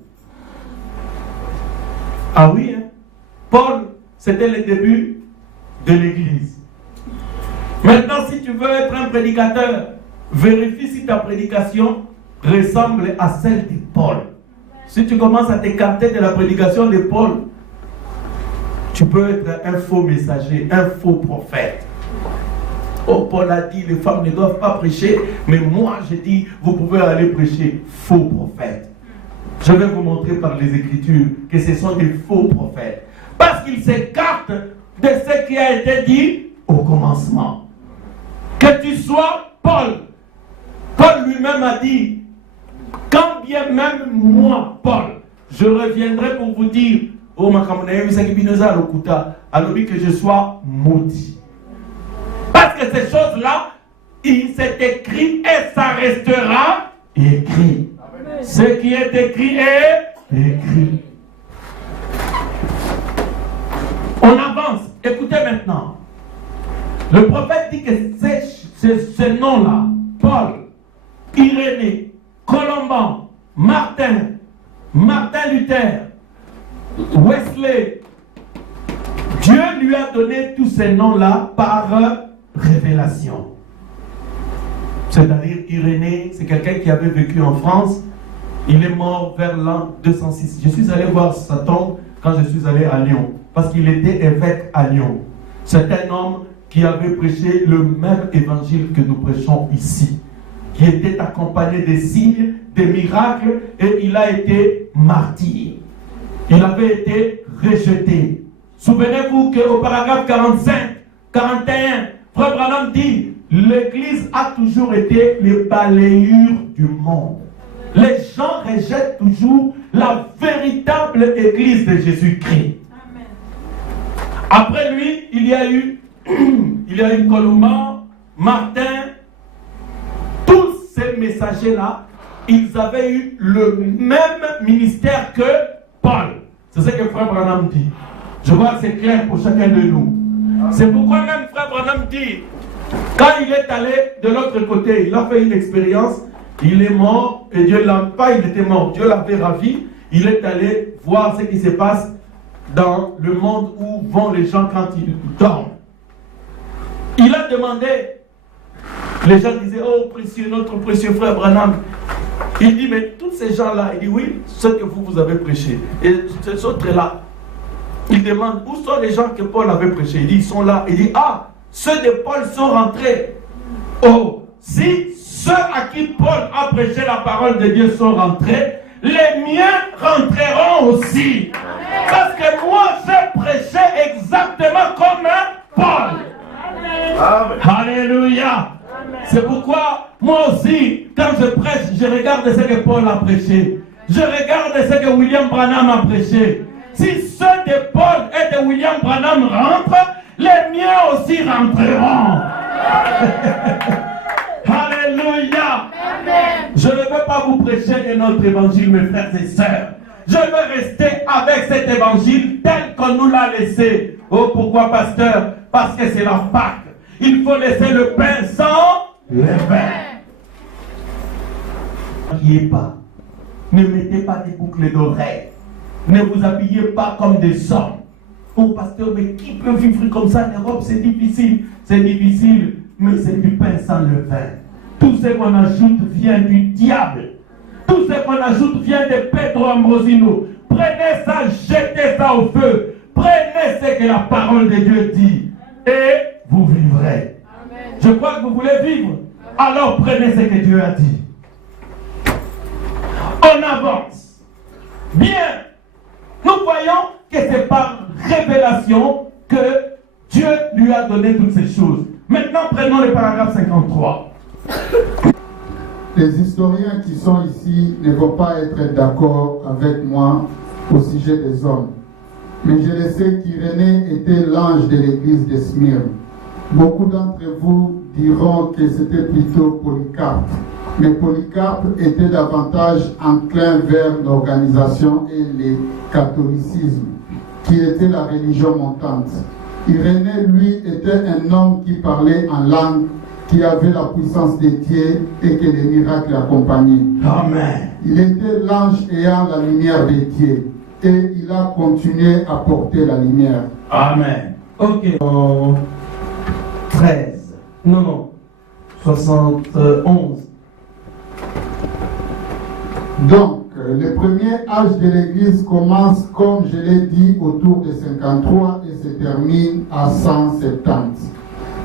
Ah oui, hein? Paul, c'était le début de l'Église. Maintenant, si tu veux être un prédicateur, vérifie si ta prédication ressemble à celle de Paul. Si tu commences à t'écarter de la prédication de Paul, tu peux être un faux messager, un faux prophète. Oh, Paul a dit, les femmes ne doivent pas prêcher, mais moi je dis, vous pouvez aller prêcher. Faux prophète. Je vais vous montrer par les Écritures que ce sont des faux prophètes. Parce qu'ils s'écartent de ce qui a été dit au commencement. Que tu sois Paul. Paul lui-même a dit, quand bien même moi, Paul, je reviendrai pour vous dire, oh ma camarade, alors que je sois maudit. Parce que ces choses-là, il s'est écrit et ça restera écrit. Ce qui est écrit est écrit. On avance. Écoutez maintenant. Le prophète dit que ces noms-là, Paul, Irénée, Colomban, Martin Luther, Wesley, Dieu lui a donné tous ces noms-là par révélation. C'est-à-dire Irénée, c'est quelqu'un qui avait vécu en France. Il est mort vers l'an 206. Je suis allé voir sa tombe quand je suis allé à Lyon, parce qu'il était évêque à Lyon. C'est un homme qui avait prêché le même évangile que nous prêchons ici, qui était accompagné des signes, des miracles, et il a été martyr. Il avait été rejeté. Souvenez-vous qu'au paragraphe 45, 41, Frère Branham dit, l'Église a toujours été les balayures du monde. Les gens rejettent toujours la véritable Église de Jésus-Christ. Après lui, il y a eu Colomban, Martin. Tous ces messagers-là, ils avaient eu le même ministère que Paul. C'est ce que Frère Branham dit. Je vois que c'est clair pour chacun de nous. C'est pourquoi même Frère Branham dit, quand il est allé de l'autre côté, il a fait une expérience. Il est mort et Dieu l'a pas, il était mort, Dieu l'avait ravi. Il est allé voir ce qui se passe dans le monde où vont les gens quand ils dorment. Il a demandé, les gens disaient, oh précieux, notre précieux frère Branham. Il dit, mais tous ces gens-là, il dit, oui, ce que vous avez prêché. Et ces autres-là, il demande, où sont les gens que Paul avait prêché? Il dit, ils sont là. Il dit, ah, ceux de Paul sont rentrés. Oh, si ceux à qui Paul a prêché la parole de Dieu sont rentrés, les miens rentreront aussi. Parce que moi, j'ai prêché exactement comme Paul. Amen. Alléluia. C'est pourquoi, moi aussi, quand je prêche, je regarde ce que Paul a prêché. Je regarde ce que William Branham a prêché. Si ceux de Paul et de William Branham rentrent, les miens aussi rentreront. Alléluia. Amen. Je ne veux pas vous prêcher de notre évangile, mes frères et sœurs. Je veux rester avec cet évangile tel qu'on nous l'a laissé. Oh, pourquoi, pasteur? Parce que c'est la Pâque. Il faut laisser le pain sans le vin. Ne riez pas. Ne mettez pas des boucles d'oreilles. Ne vous habillez pas comme des hommes. Oh, pasteur, mais qui peut vivre comme ça en Europe? C'est difficile. C'est difficile, mais c'est du pain sans le vin. Tout ce qu'on ajoute vient du diable. Tout ce qu'on ajoute vient de Pedro Ambrosino. Prenez ça, jetez ça au feu. prenez ce que la parole de Dieu dit et vous vivrez. Amen. Je crois que vous voulez vivre. Alors prenez ce que Dieu a dit. On avance. Bien. Nous voyons que c'est par révélation que Dieu lui a donné toutes ces choses. Maintenant, prenons le paragraphe 53. Les historiens qui sont ici ne vont pas être d'accord avec moi au sujet des hommes. Mais je le sais qu'Irénée était l'ange de l'église de Smyrne. Beaucoup d'entre vous diront que c'était plutôt Polycarpe. Mais Polycarpe était davantage enclin vers l'organisation et le catholicisme, qui était la religion montante. Irénée, lui, était un homme qui parlait en langue, qui avait la puissance de Dieu et que les miracles accompagnaient. Amen. Il était l'ange ayant la lumière de Dieu et il a continué à porter la lumière. Amen. Ok. 13. Non. 71. Donc, le premier âge de l'Église commence, comme je l'ai dit, autour de 53 et se termine à 170.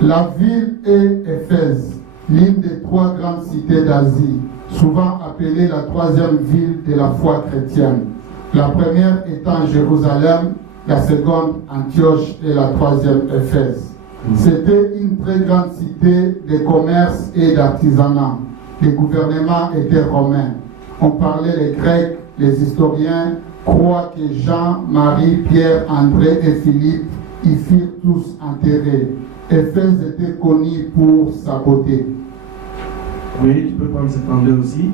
La ville est Éphèse, l'une des 3 grandes cités d'Asie, souvent appelée la 3e ville de la foi chrétienne. La première étant Jérusalem, la seconde Antioche et la 3e Éphèse. C'était une très grande cité de commerce et d'artisanat. Le gouvernement était romain. On parlait les Grecs, les historiens croient que Jean, Marie, Pierre, André et Philippe y furent tous enterrés. Éphèse était connue pour sa beauté. Oui, tu peux prendre 72 aussi.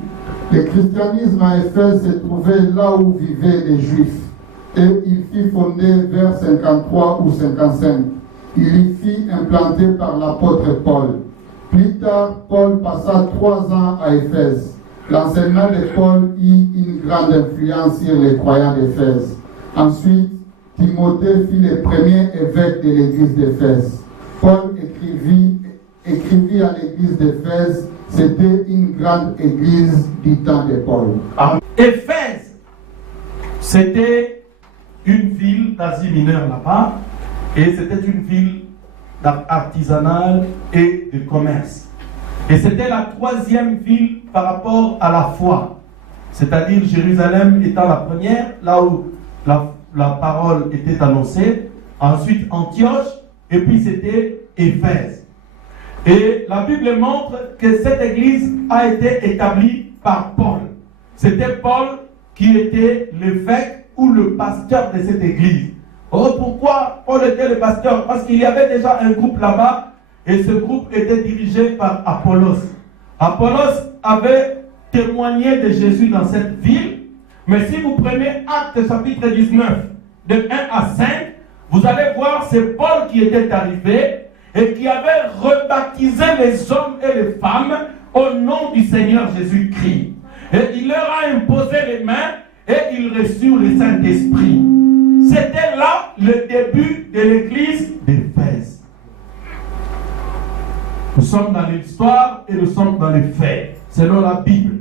Le christianisme à Éphèse se trouvait là où vivaient les Juifs et il fut fondé vers 53 ou 55. Il y fut implanté par l'apôtre Paul. Plus tard, Paul passa 3 ans à Éphèse. L'enseignement de Paul eut une grande influence sur les croyants d'Éphèse. Ensuite, Timothée fut le premier évêque de l'église d'Éphèse. Paul écrivit à l'église d'Éphèse. C'était une grande église du temps de Paul. Éphèse, c'était une ville d'Asie mineure là-bas, et c'était une ville artisanale et de commerce. Et c'était la 3e ville par rapport à la foi, c'est-à-dire Jérusalem étant la première, là où la parole était annoncée, ensuite Antioche, et puis c'était Éphèse. Et la Bible montre que cette église a été établie par Paul. C'était Paul qui était l'évêque ou le pasteur de cette église. Oh, pourquoi Paul était le pasteur? Parce qu'il y avait déjà un groupe là-bas et ce groupe était dirigé par Apollos. Apollos avait témoigné de Jésus dans cette ville. Mais si vous prenez Actes chapitre 19, de 1 à 5, vous allez voir c'est Paul qui était arrivé et qui avait rebaptisé les hommes et les femmes au nom du Seigneur Jésus-Christ. Et il leur a imposé les mains et ils reçurent le Saint-Esprit. C'était là le début de l'église d'Éphèse. Nous sommes dans l'histoire et nous sommes dans les faits, selon la Bible.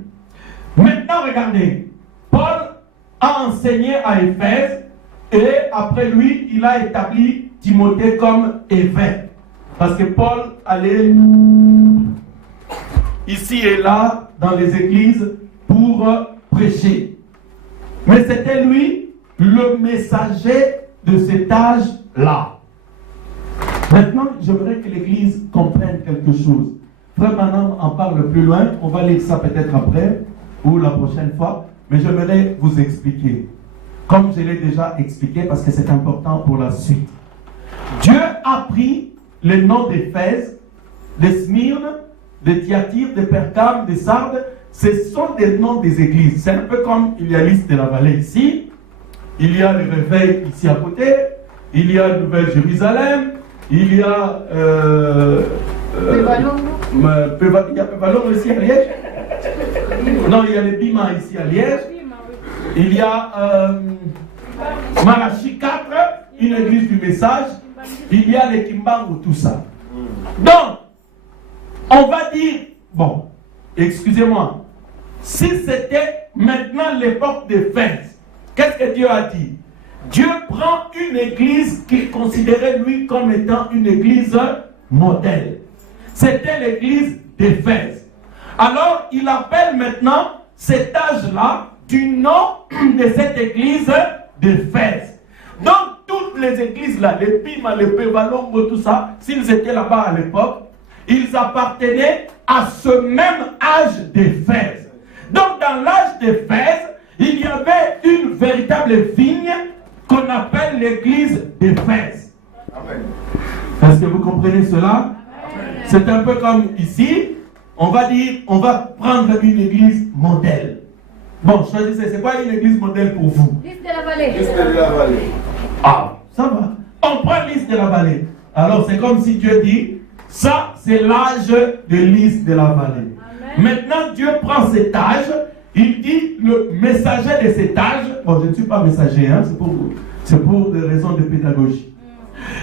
Maintenant, regardez, Paul a enseigné à Éphèse et après lui, il a établi Timothée comme évêque. Parce que Paul allait ici et là dans les églises pour prêcher. Mais c'était lui le messager de cet âge-là. Maintenant, j'aimerais que l'église comprenne quelque chose. Frère Branham en parle plus loin, on va lire ça peut-être après ou la prochaine fois, mais j'aimerais vous expliquer. Comme je l'ai déjà expliqué parce que c'est important pour la suite. Dieu a pris les noms d'Éphèse, de Smyrne, de Thyatire, de Pergame, de Sardes. Ce sont des noms des églises. C'est un peu comme il y a l'Île de la Vallée ici, il y a le Réveil ici à côté, il y a Nouvelle-Jérusalem, il y a il y a Pévalon ici à Liège. Non, il y a le Bima ici à Liège. Il y a Malachie 4, une église du message. Il y a les Kimbangu, tout ça. Donc, on va dire, bon, excusez-moi, si c'était maintenant l'époque d'Éphèse, qu'est-ce que Dieu a dit? Dieu prend une église qui considérait lui comme étant une église modèle. C'était l'église d'Éphèse. Alors, il appelle maintenant cet âge-là du nom de cette église d'Éphèse. Donc, toutes les églises là, les Pima, les Pévalombo, tout ça, s'ils étaient là-bas à l'époque, ils appartenaient à ce même âge d'Éphèse. Donc, dans l'âge d'Éphèse, il y avait une véritable vigne qu'on appelle l'église d'Éphèse. Est-ce que vous comprenez cela? C'est un peu comme ici, on va dire, on va prendre une église modèle. Bon, choisissez, c'est quoi une église modèle pour vous? Lys de la vallée. Lys de la vallée. Ah, ça va. On prend Lys de la vallée. Alors, c'est comme si Dieu dit, ça, c'est l'âge de Lys de la vallée. Amen. Maintenant, Dieu prend cet âge, il dit, le messager de cet âge, bon, je ne suis pas messager, hein, c'est pour des raisons de pédagogie.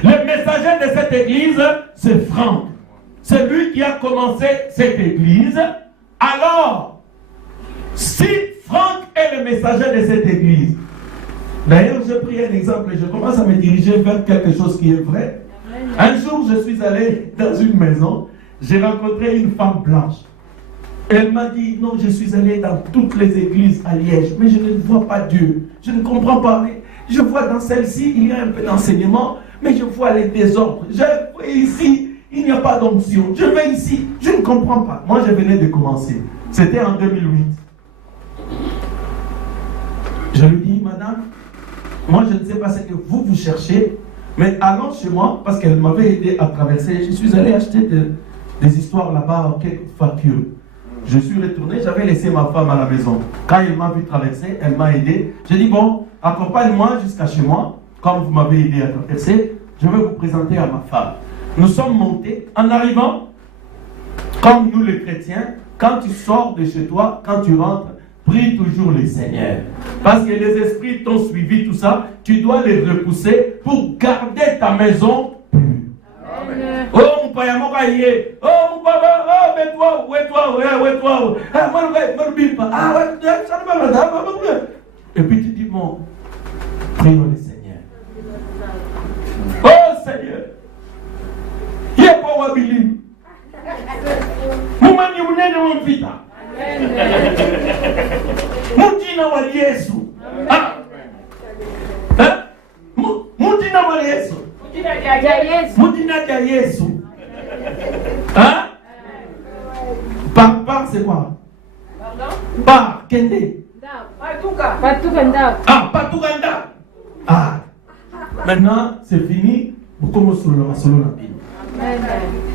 Le messager de cette église, c'est Franck. C'est lui qui a commencé cette église. Alors, si Franck est le messager de cette église, d'ailleurs, j'ai pris un exemple et je commence à me diriger vers quelque chose qui est vrai. Un jour, je suis allé dans une maison, j'ai rencontré une femme blanche. Elle m'a dit, non, je suis allé dans toutes les églises à Liège, mais je ne vois pas Dieu. Je ne comprends pas. Mais je vois dans celle-ci, il y a un peu d'enseignement, mais je vois les désordres. Je vois ici, il n'y a pas d'onction. Je vais ici, je ne comprends pas. Moi, je venais de commencer. C'était en 2008. Je lui dis, madame, moi, je ne sais pas ce que vous cherchez, mais allons chez moi, parce qu'elle m'avait aidé à traverser. Je suis allé acheter des histoires là-bas, quelques factures. Je suis retourné, j'avais laissé ma femme à la maison. Quand elle m'a vu traverser, elle m'a aidé. J'ai dit, bon, accompagne-moi jusqu'à chez moi. Comme vous m'avez aidé à traverser, je vais vous présenter à ma femme. Nous sommes montés. En arrivant, comme nous les chrétiens, quand tu sors de chez toi, quand tu rentres, prie toujours le Seigneur. Parce que les esprits t'ont suivi, tout ça, tu dois les repousser pour garder ta maison pure. Amen. Oh, mon père, mon père, oh, mon papa, oh, mais toi, où est-toi, ah, moi, ah, ouais, et puis tu dis, bon, prions le Seigneur. Oh, Seigneur, il n'y a pas Wabili. Moumani, vous n'êtes pas mon fils. Mudina wa Yesu. Ah. Hein? Mudina wa Yesu. Mudina wa Yesu. Hein? Par c'est quoi? Pardon? Par Kende. Patuka. Patukanda. Ah, Patukanda. Ah. Maintenant, c'est fini. Vous commencez à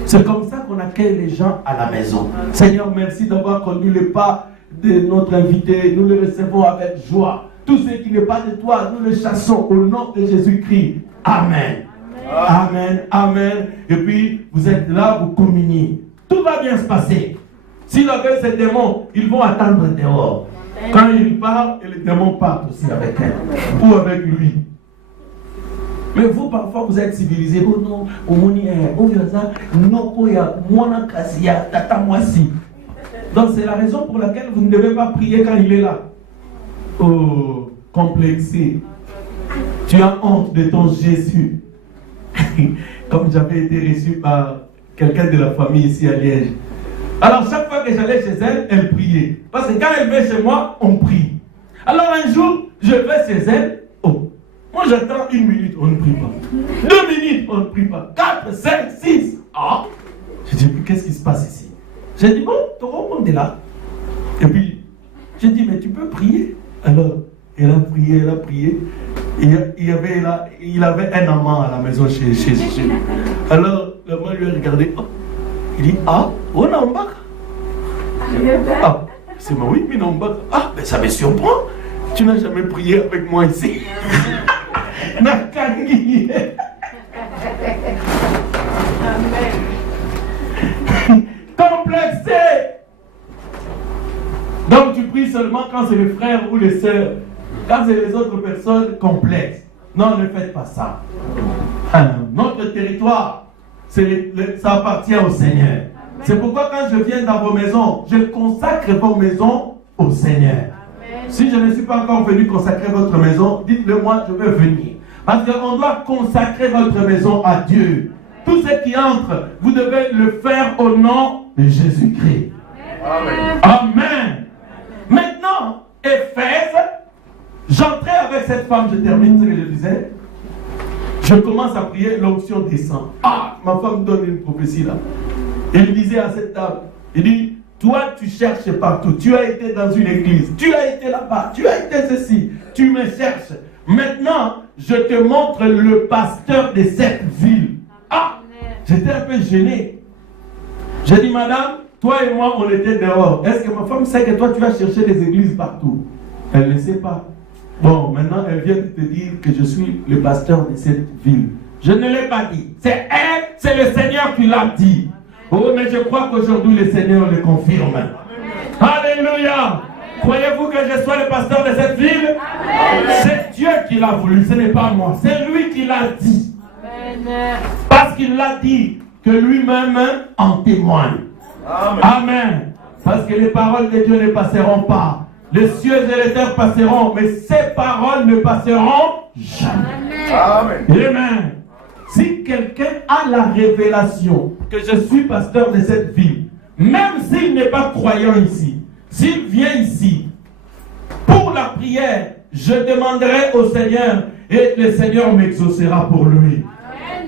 c'est comme ça qu'on accueille les gens à la maison. Seigneur, merci d'avoir conduit le pas de notre invité. Nous le recevons avec joie. Tout ce qui n'est pas de toi, nous le chassons au nom de Jésus-Christ. Amen. Amen. Amen. Et puis, vous êtes là, vous communiez. Tout va bien se passer. S'il avait ces démons, ils vont attendre dehors. Quand il part, et les démons partent aussi avec elle. Ou avec lui. Mais vous, parfois, vous êtes civilisés. Oh non, donc, c'est la raison pour laquelle vous ne devez pas prier quand il est là. Oh, complexé. Tu as honte de ton Jésus. Comme j'avais été reçu par quelqu'un de la famille ici à Liège. Alors, chaque fois que j'allais chez elle, elle priait. Parce que quand elle vient chez moi, on prie. Alors, un jour, je vais chez elle. Oh. Moi, j'attends 1 minute, on ne prie pas. 2 minutes, on ne prie pas. 4, 5, 6. Ah. Je dis, mais qu'est-ce qui se passe ici? J'ai dit, bon, ton monde est là. Et puis, j'ai dit, mais tu peux prier. Alors, elle a prié, elle a prié. Il avait un amant à la maison chez lui. Alors, l'amant lui a regardé. Oh. Il dit, ah, on a un bac. Ah, c'est moi, oui, mais non, bac. Ah, mais ça me surprend. Tu n'as jamais prié avec moi ici. Nakangi. Complexé. Donc tu pries seulement quand c'est le frère ou les sœurs. Quand c'est les autres personnes complexes. Non, ne faites pas ça. Notre territoire, ça appartient au Seigneur. C'est pourquoi quand je viens dans vos maisons, je consacre vos maisons au Seigneur. Si je ne suis pas encore venu consacrer votre maison, dites-le moi, je vais venir. Parce qu'on doit consacrer votre maison à Dieu. Tous ceux qui entrent, vous devez le faire au nom de Jésus-Christ. Amen. Amen. Maintenant, Éphèse, j'entrais avec cette femme, je termine ce que je disais. Je commence à prier, l'onction descend. Ah, ma femme donne une prophétie là. Il disait à cette dame, il dit, toi tu cherches partout, tu as été dans une église, tu as été là-bas, tu as été ceci, tu me cherches. Maintenant, je te montre le pasteur de cette ville. Ah, j'étais un peu gêné. J'ai dit, madame, toi et moi, on était dehors. Est-ce que ma femme sait que toi, tu vas chercher des églises partout? Elle ne sait pas. Bon, maintenant, elle vient de te dire que je suis le pasteur de cette ville. Je ne l'ai pas dit. C'est elle, c'est le Seigneur qui l'a dit. Oh, mais je crois qu'aujourd'hui, le Seigneur le confirme. Amen. Alléluia. Croyez-vous que je sois le pasteur de cette ville? C'est Dieu qui l'a voulu, ce n'est pas moi. C'est lui qui l'a dit. Amen. Parce qu'il l'a dit, que lui-même en témoigne. Amen. Amen. Parce que les paroles de Dieu ne passeront pas. Les cieux et les terres passeront, mais ces paroles ne passeront jamais. Amen. Amen. Si quelqu'un a la révélation que je suis pasteur de cette ville, même s'il n'est pas croyant ici, s'il vient ici pour la prière, je demanderai au Seigneur et le Seigneur m'exaucera pour lui.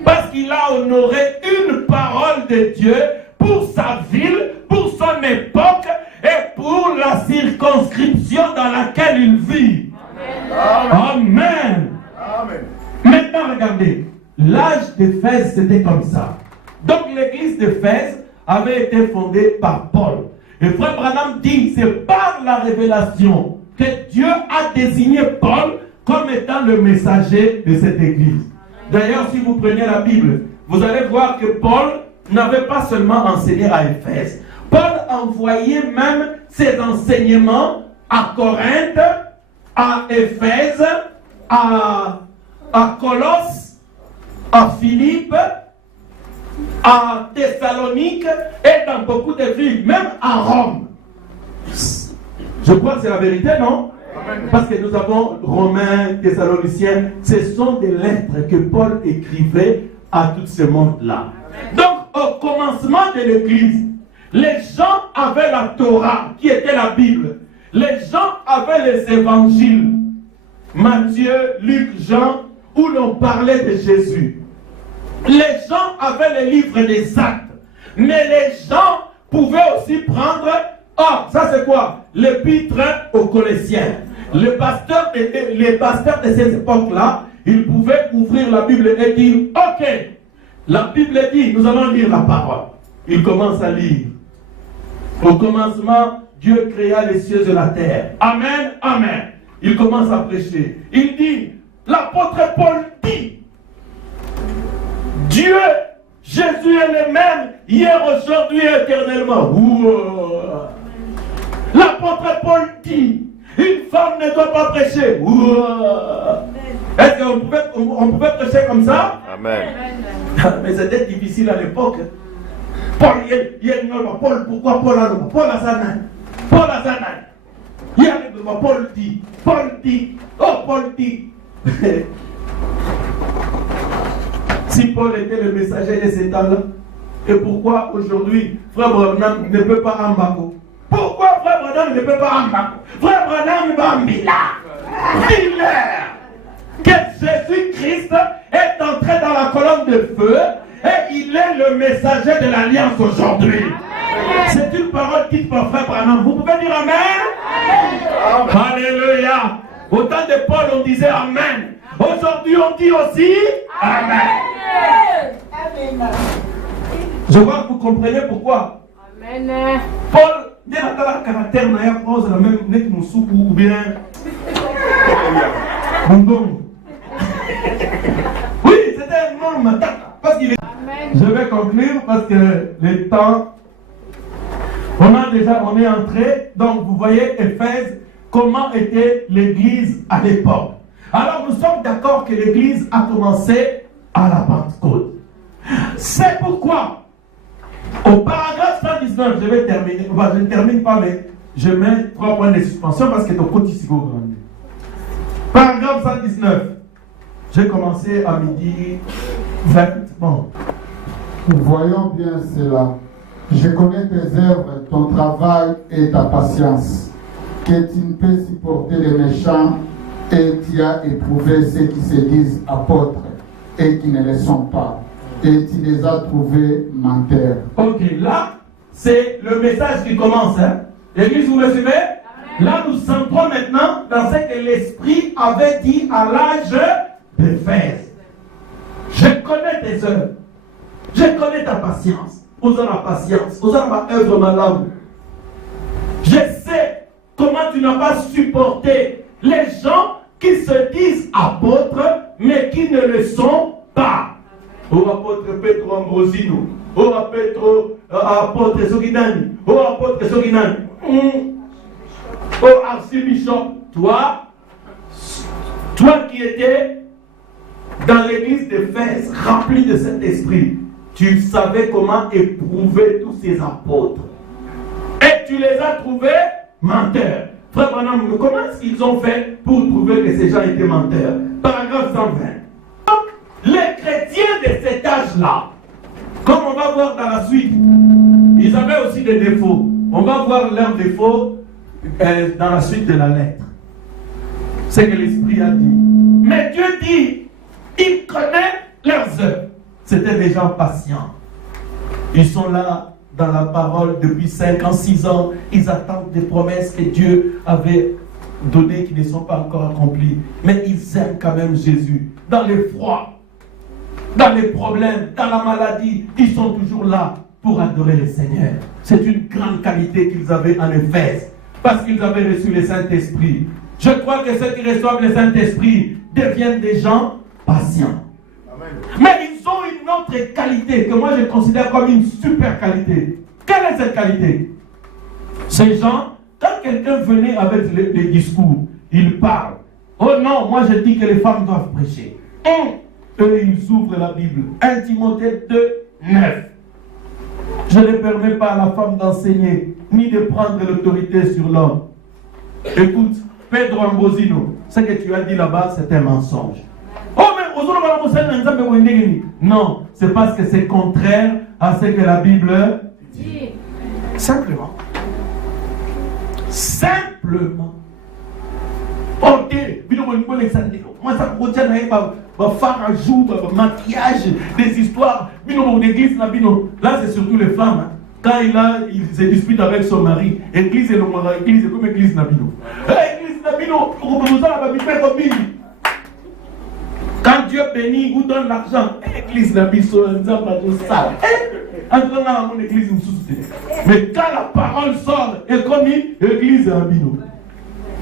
Parce qu'il a honoré une parole de Dieu pour sa ville, pour son époque et pour la circonscription dans laquelle il vit. Amen. Amen. Maintenant, regardez, l'âge d'Éphèse, c'était comme ça. Donc, l'église d'Éphèse avait été fondée par Paul. Et Frère Branham dit, c'est par la révélation que Dieu a désigné Paul comme étant le messager de cette église. D'ailleurs, si vous prenez la Bible, vous allez voir que Paul n'avait pas seulement enseigné à Éphèse. Paul envoyait même ses enseignements à Corinthe, à Éphèse, à Colosse, à Philippe, à Thessalonique et dans beaucoup de villes, même à Rome. Je crois que c'est la vérité, non? Parce que nous avons Romains, Thessaloniciens, ce sont des lettres que Paul écrivait à tout ce monde-là. Donc, au commencement de l'Église, les gens avaient la Torah, qui était la Bible. Les gens avaient les évangiles, Matthieu, Luc, Jean, où l'on parlait de Jésus. Les gens avaient les livres des actes. Mais les gens pouvaient aussi prendre, ça c'est quoi? L'épître aux Colossiens. Les pasteurs de ces époques-là, ils pouvaient ouvrir la Bible et dire, ok, la Bible dit, nous allons lire la parole. Ils commencent à lire. Au commencement, Dieu créa les cieux et la terre. Amen, amen. Il commence à prêcher. Il dit, l'apôtre Paul dit, Dieu, Jésus est le même, hier, aujourd'hui et éternellement. Ouah. L'apôtre Paul dit, une femme ne doit pas prêcher. Ouah. Est-ce qu'on pouvait prêcher comme ça? Amen. Mais c'était difficile à l'époque. Paul, Paul, pourquoi Paul a Paul a sa main. Paul a sa main. Paul dit. Oh, Paul dit. Si Paul était le messager de cet temps-là, et pourquoi aujourd'hui, Frère Branham ne peut pas en Bako? Pourquoi Frère Branham ne peut pas en Bako? Frère Branham va en Bila. Dis-leur que Jésus-Christ est entré dans la colonne de feu et il est le messager de l'Alliance aujourd'hui. C'est une parole dite par Frère Branham. Vous pouvez dire Amen? Alléluia. Au temps de Paul, on disait Amen. Aujourd'hui, on dit aussi Amen. Je vois que vous comprenez pourquoi. Amen. Paul, il y a un caractère, il y a la même net Moussoukou ou bien Mundong. Oui, c'était un homme. Parce qu'il est... Je vais conclure parce que le temps, on est entré. Donc vous voyez Éphèse, comment était l'église à l'époque. Alors nous sommes d'accord que l'église a commencé à la Pentecôte. C'est pourquoi, au paragraphe 119, je vais terminer. Enfin, je ne termine pas, mais je mets 3 points de suspension parce que ton côté est grand. Paragraphe 119. J'ai commencé à midi 20. Bon. Voyons bien cela. Je connais tes œuvres, ton travail et ta patience, que tu ne peux supporter les méchants, et tu as éprouvé ceux qui se disent apôtres et qui ne le sont pas, et tu les as trouvés menteurs. Ok, là, c'est le message qui commence. Hein? L'église, vous me suivez? Là, nous centrons maintenant dans ce que l'Esprit avait dit à l'âge d'Éphèse. Je connais tes œuvres. Je connais ta patience. Vous en avez patience. Vous en avez œuvre malade. Je sais comment tu n'as pas supporté les gens qui se disent apôtres, mais qui ne le sont pas. Oh apôtre Petro Ambrosino. Oh apôtre Soginani. Oh apôtre Soginani. Oh archibishop. Toi qui étais dans l'église d'Éphèse, rempli de cet esprit, tu savais comment éprouver tous ces apôtres. Et tu les as trouvés menteurs. Frère Branham, comment est-ce qu'ils ont fait pour prouver que ces gens étaient menteurs? Paragraphe 120. Donc, les chrétiens de cet âge-là, comme on va voir dans la suite, ils avaient aussi des défauts. On va voir leurs défauts dans la suite de la lettre. C'est que l'Esprit a dit. Mais Dieu dit, il connaît leurs œuvres. C'était des gens patients. Ils sont là dans la parole depuis 5 ans, 6 ans. Ils attendent des promesses que Dieu avait données qui ne sont pas encore accomplies. Mais ils aiment quand même Jésus. Dans les froids, dans les problèmes, dans la maladie, ils sont toujours là pour adorer le Seigneur. C'est une grande qualité qu'ils avaient en Éphèse. Parce qu'ils avaient reçu le Saint-Esprit. Je crois que ceux qui reçoivent le Saint-Esprit deviennent des gens patients. Mais ils ont une autre qualité que moi je considère comme une super qualité. Quelle est cette qualité? Ces gens, quand quelqu'un venait avec les discours, ils parlent. Oh non, moi je dis que les femmes doivent prêcher. Eux, ils ouvrent la Bible. 1 Timothée 2, 9. Je ne permets pas à la femme d'enseigner, ni de prendre l'autorité sur l'homme. Écoute, Pedro Ambrosino, ce que tu as dit là-bas, c'est un mensonge. Oh, mais non, c'est parce que c'est contraire à ce que la Bible dit. Simplement. Simplement. Ok, moi ça faire un jour, maquillage, des histoires. Là, c'est surtout les femmes. Hein. Quand il se dispute avec son mari, église et le mari, église comme église Nabino. Église Nabino, quand Dieu bénit, vous donne l'argent. Église Nabino, ça. Mais quand la parole sort, et comme dit, église Nabino.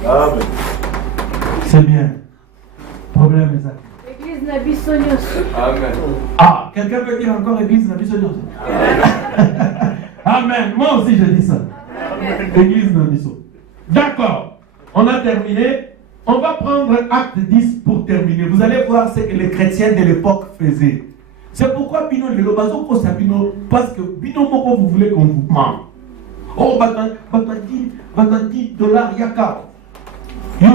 Amen. C'est bien. Problème est ça. Église Nabisonios. Amen. Ah, quelqu'un peut dire encore église Nabisonios. Amen. Moi aussi je dis ça. Amen. Église Nabiso. D'accord. On a terminé. On va prendre acte 10 pour terminer. Vous allez voir ce que les chrétiens de l'époque faisaient. C'est pourquoi Bino le Lobazo pose à Bino. Parce que Bino Moko, vous voulez qu'on vous ment. Oh, $10 yaka. Au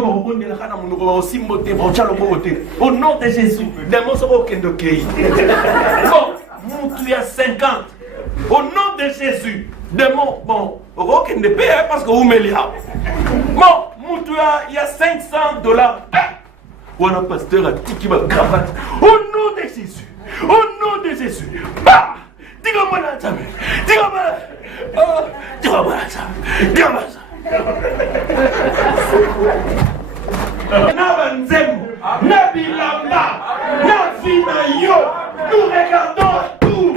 nom de Jésus, des mots sont aucun de pays. Bon, tu as 50. Au nom de Jésus, des mots, bon, aucun de pays parce que vous me l'avez. Bon, il y a $500. On a pasteur à dit qu'il va cravate. Au nom de Jésus, au nom de Jésus. Bah, dis-moi là, dis-moi ça. Nous regardons tout.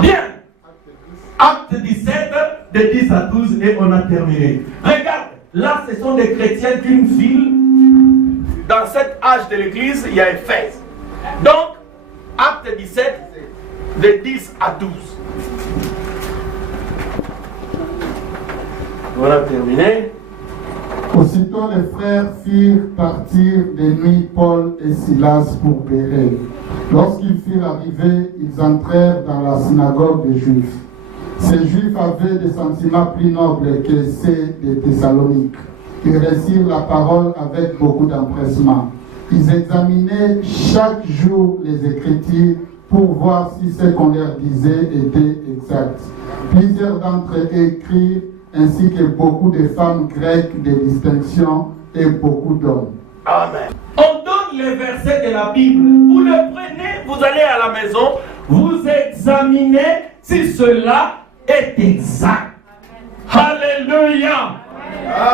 Bien. Acte 17, de 10 à 12 et on a terminé. Regarde. Là, ce sont des chrétiens d'une ville. Dans cet âge de l'église, il y a Éphèse. Donc, acte 17, de 10 à 12. On a terminé. Aussitôt les frères firent partir de nuit Paul et Silas pour Bérée. Lorsqu'ils furent arrivés, ils entrèrent dans la synagogue des Juifs. Ces Juifs avaient des sentiments plus nobles que ceux des Thessaloniques. Ils reçurent la parole avec beaucoup d'empressement. Ils examinaient chaque jour les Écritures pour voir si ce qu'on leur disait était exact. Plusieurs d'entre eux écrivirent, ainsi que beaucoup de femmes grecques de distinction et beaucoup d'hommes. Amen. On donne les versets de la Bible. Vous le prenez, vous allez à la maison, vous examinez si cela est exact. Alléluia.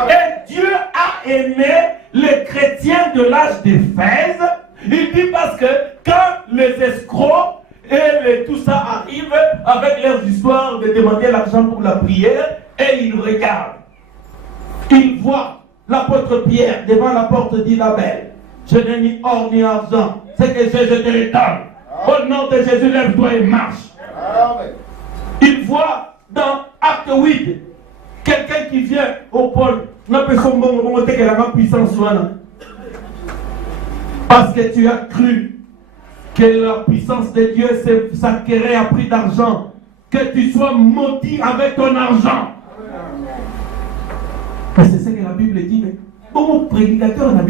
Et Dieu a aimé les chrétiens de l'âge d'Éphèse. Il dit parce que quand les escrocs et tout ça arrivent avec leurs histoires de demander l'argent pour la prière, et ils regardent. Ils voient l'apôtre Pierre devant la porte d'Isabelle. Je n'ai ni or ni argent. C'est que je te le donne. Au nom de Jésus, lève-toi et marche. Ils voient dans Acte 8 quelqu'un qui vient au pôle. Parce que tu as cru que la puissance de Dieu s'acquérait à prix d'argent. Que tu sois maudit avec ton argent. Mais c'est ce que la Bible dit. Mais bon, prédicateur n'a pas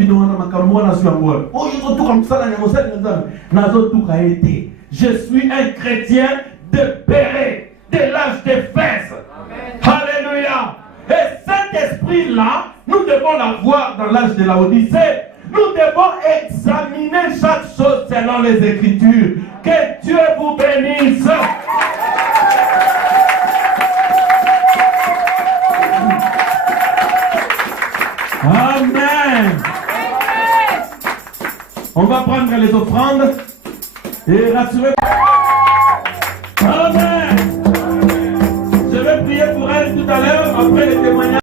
dit. Je suis un chrétien de Bérée, de l'âge d'Éphèse. Alléluia. Et cet esprit-là, nous devons l'avoir dans l'âge de la Odyssée. Nous devons examiner chaque chose selon les Écritures. Que Dieu vous bénisse. Amen. On va prendre les offrandes et rassurer. Amen. Je vais prier pour elle tout à l'heure après les témoignages.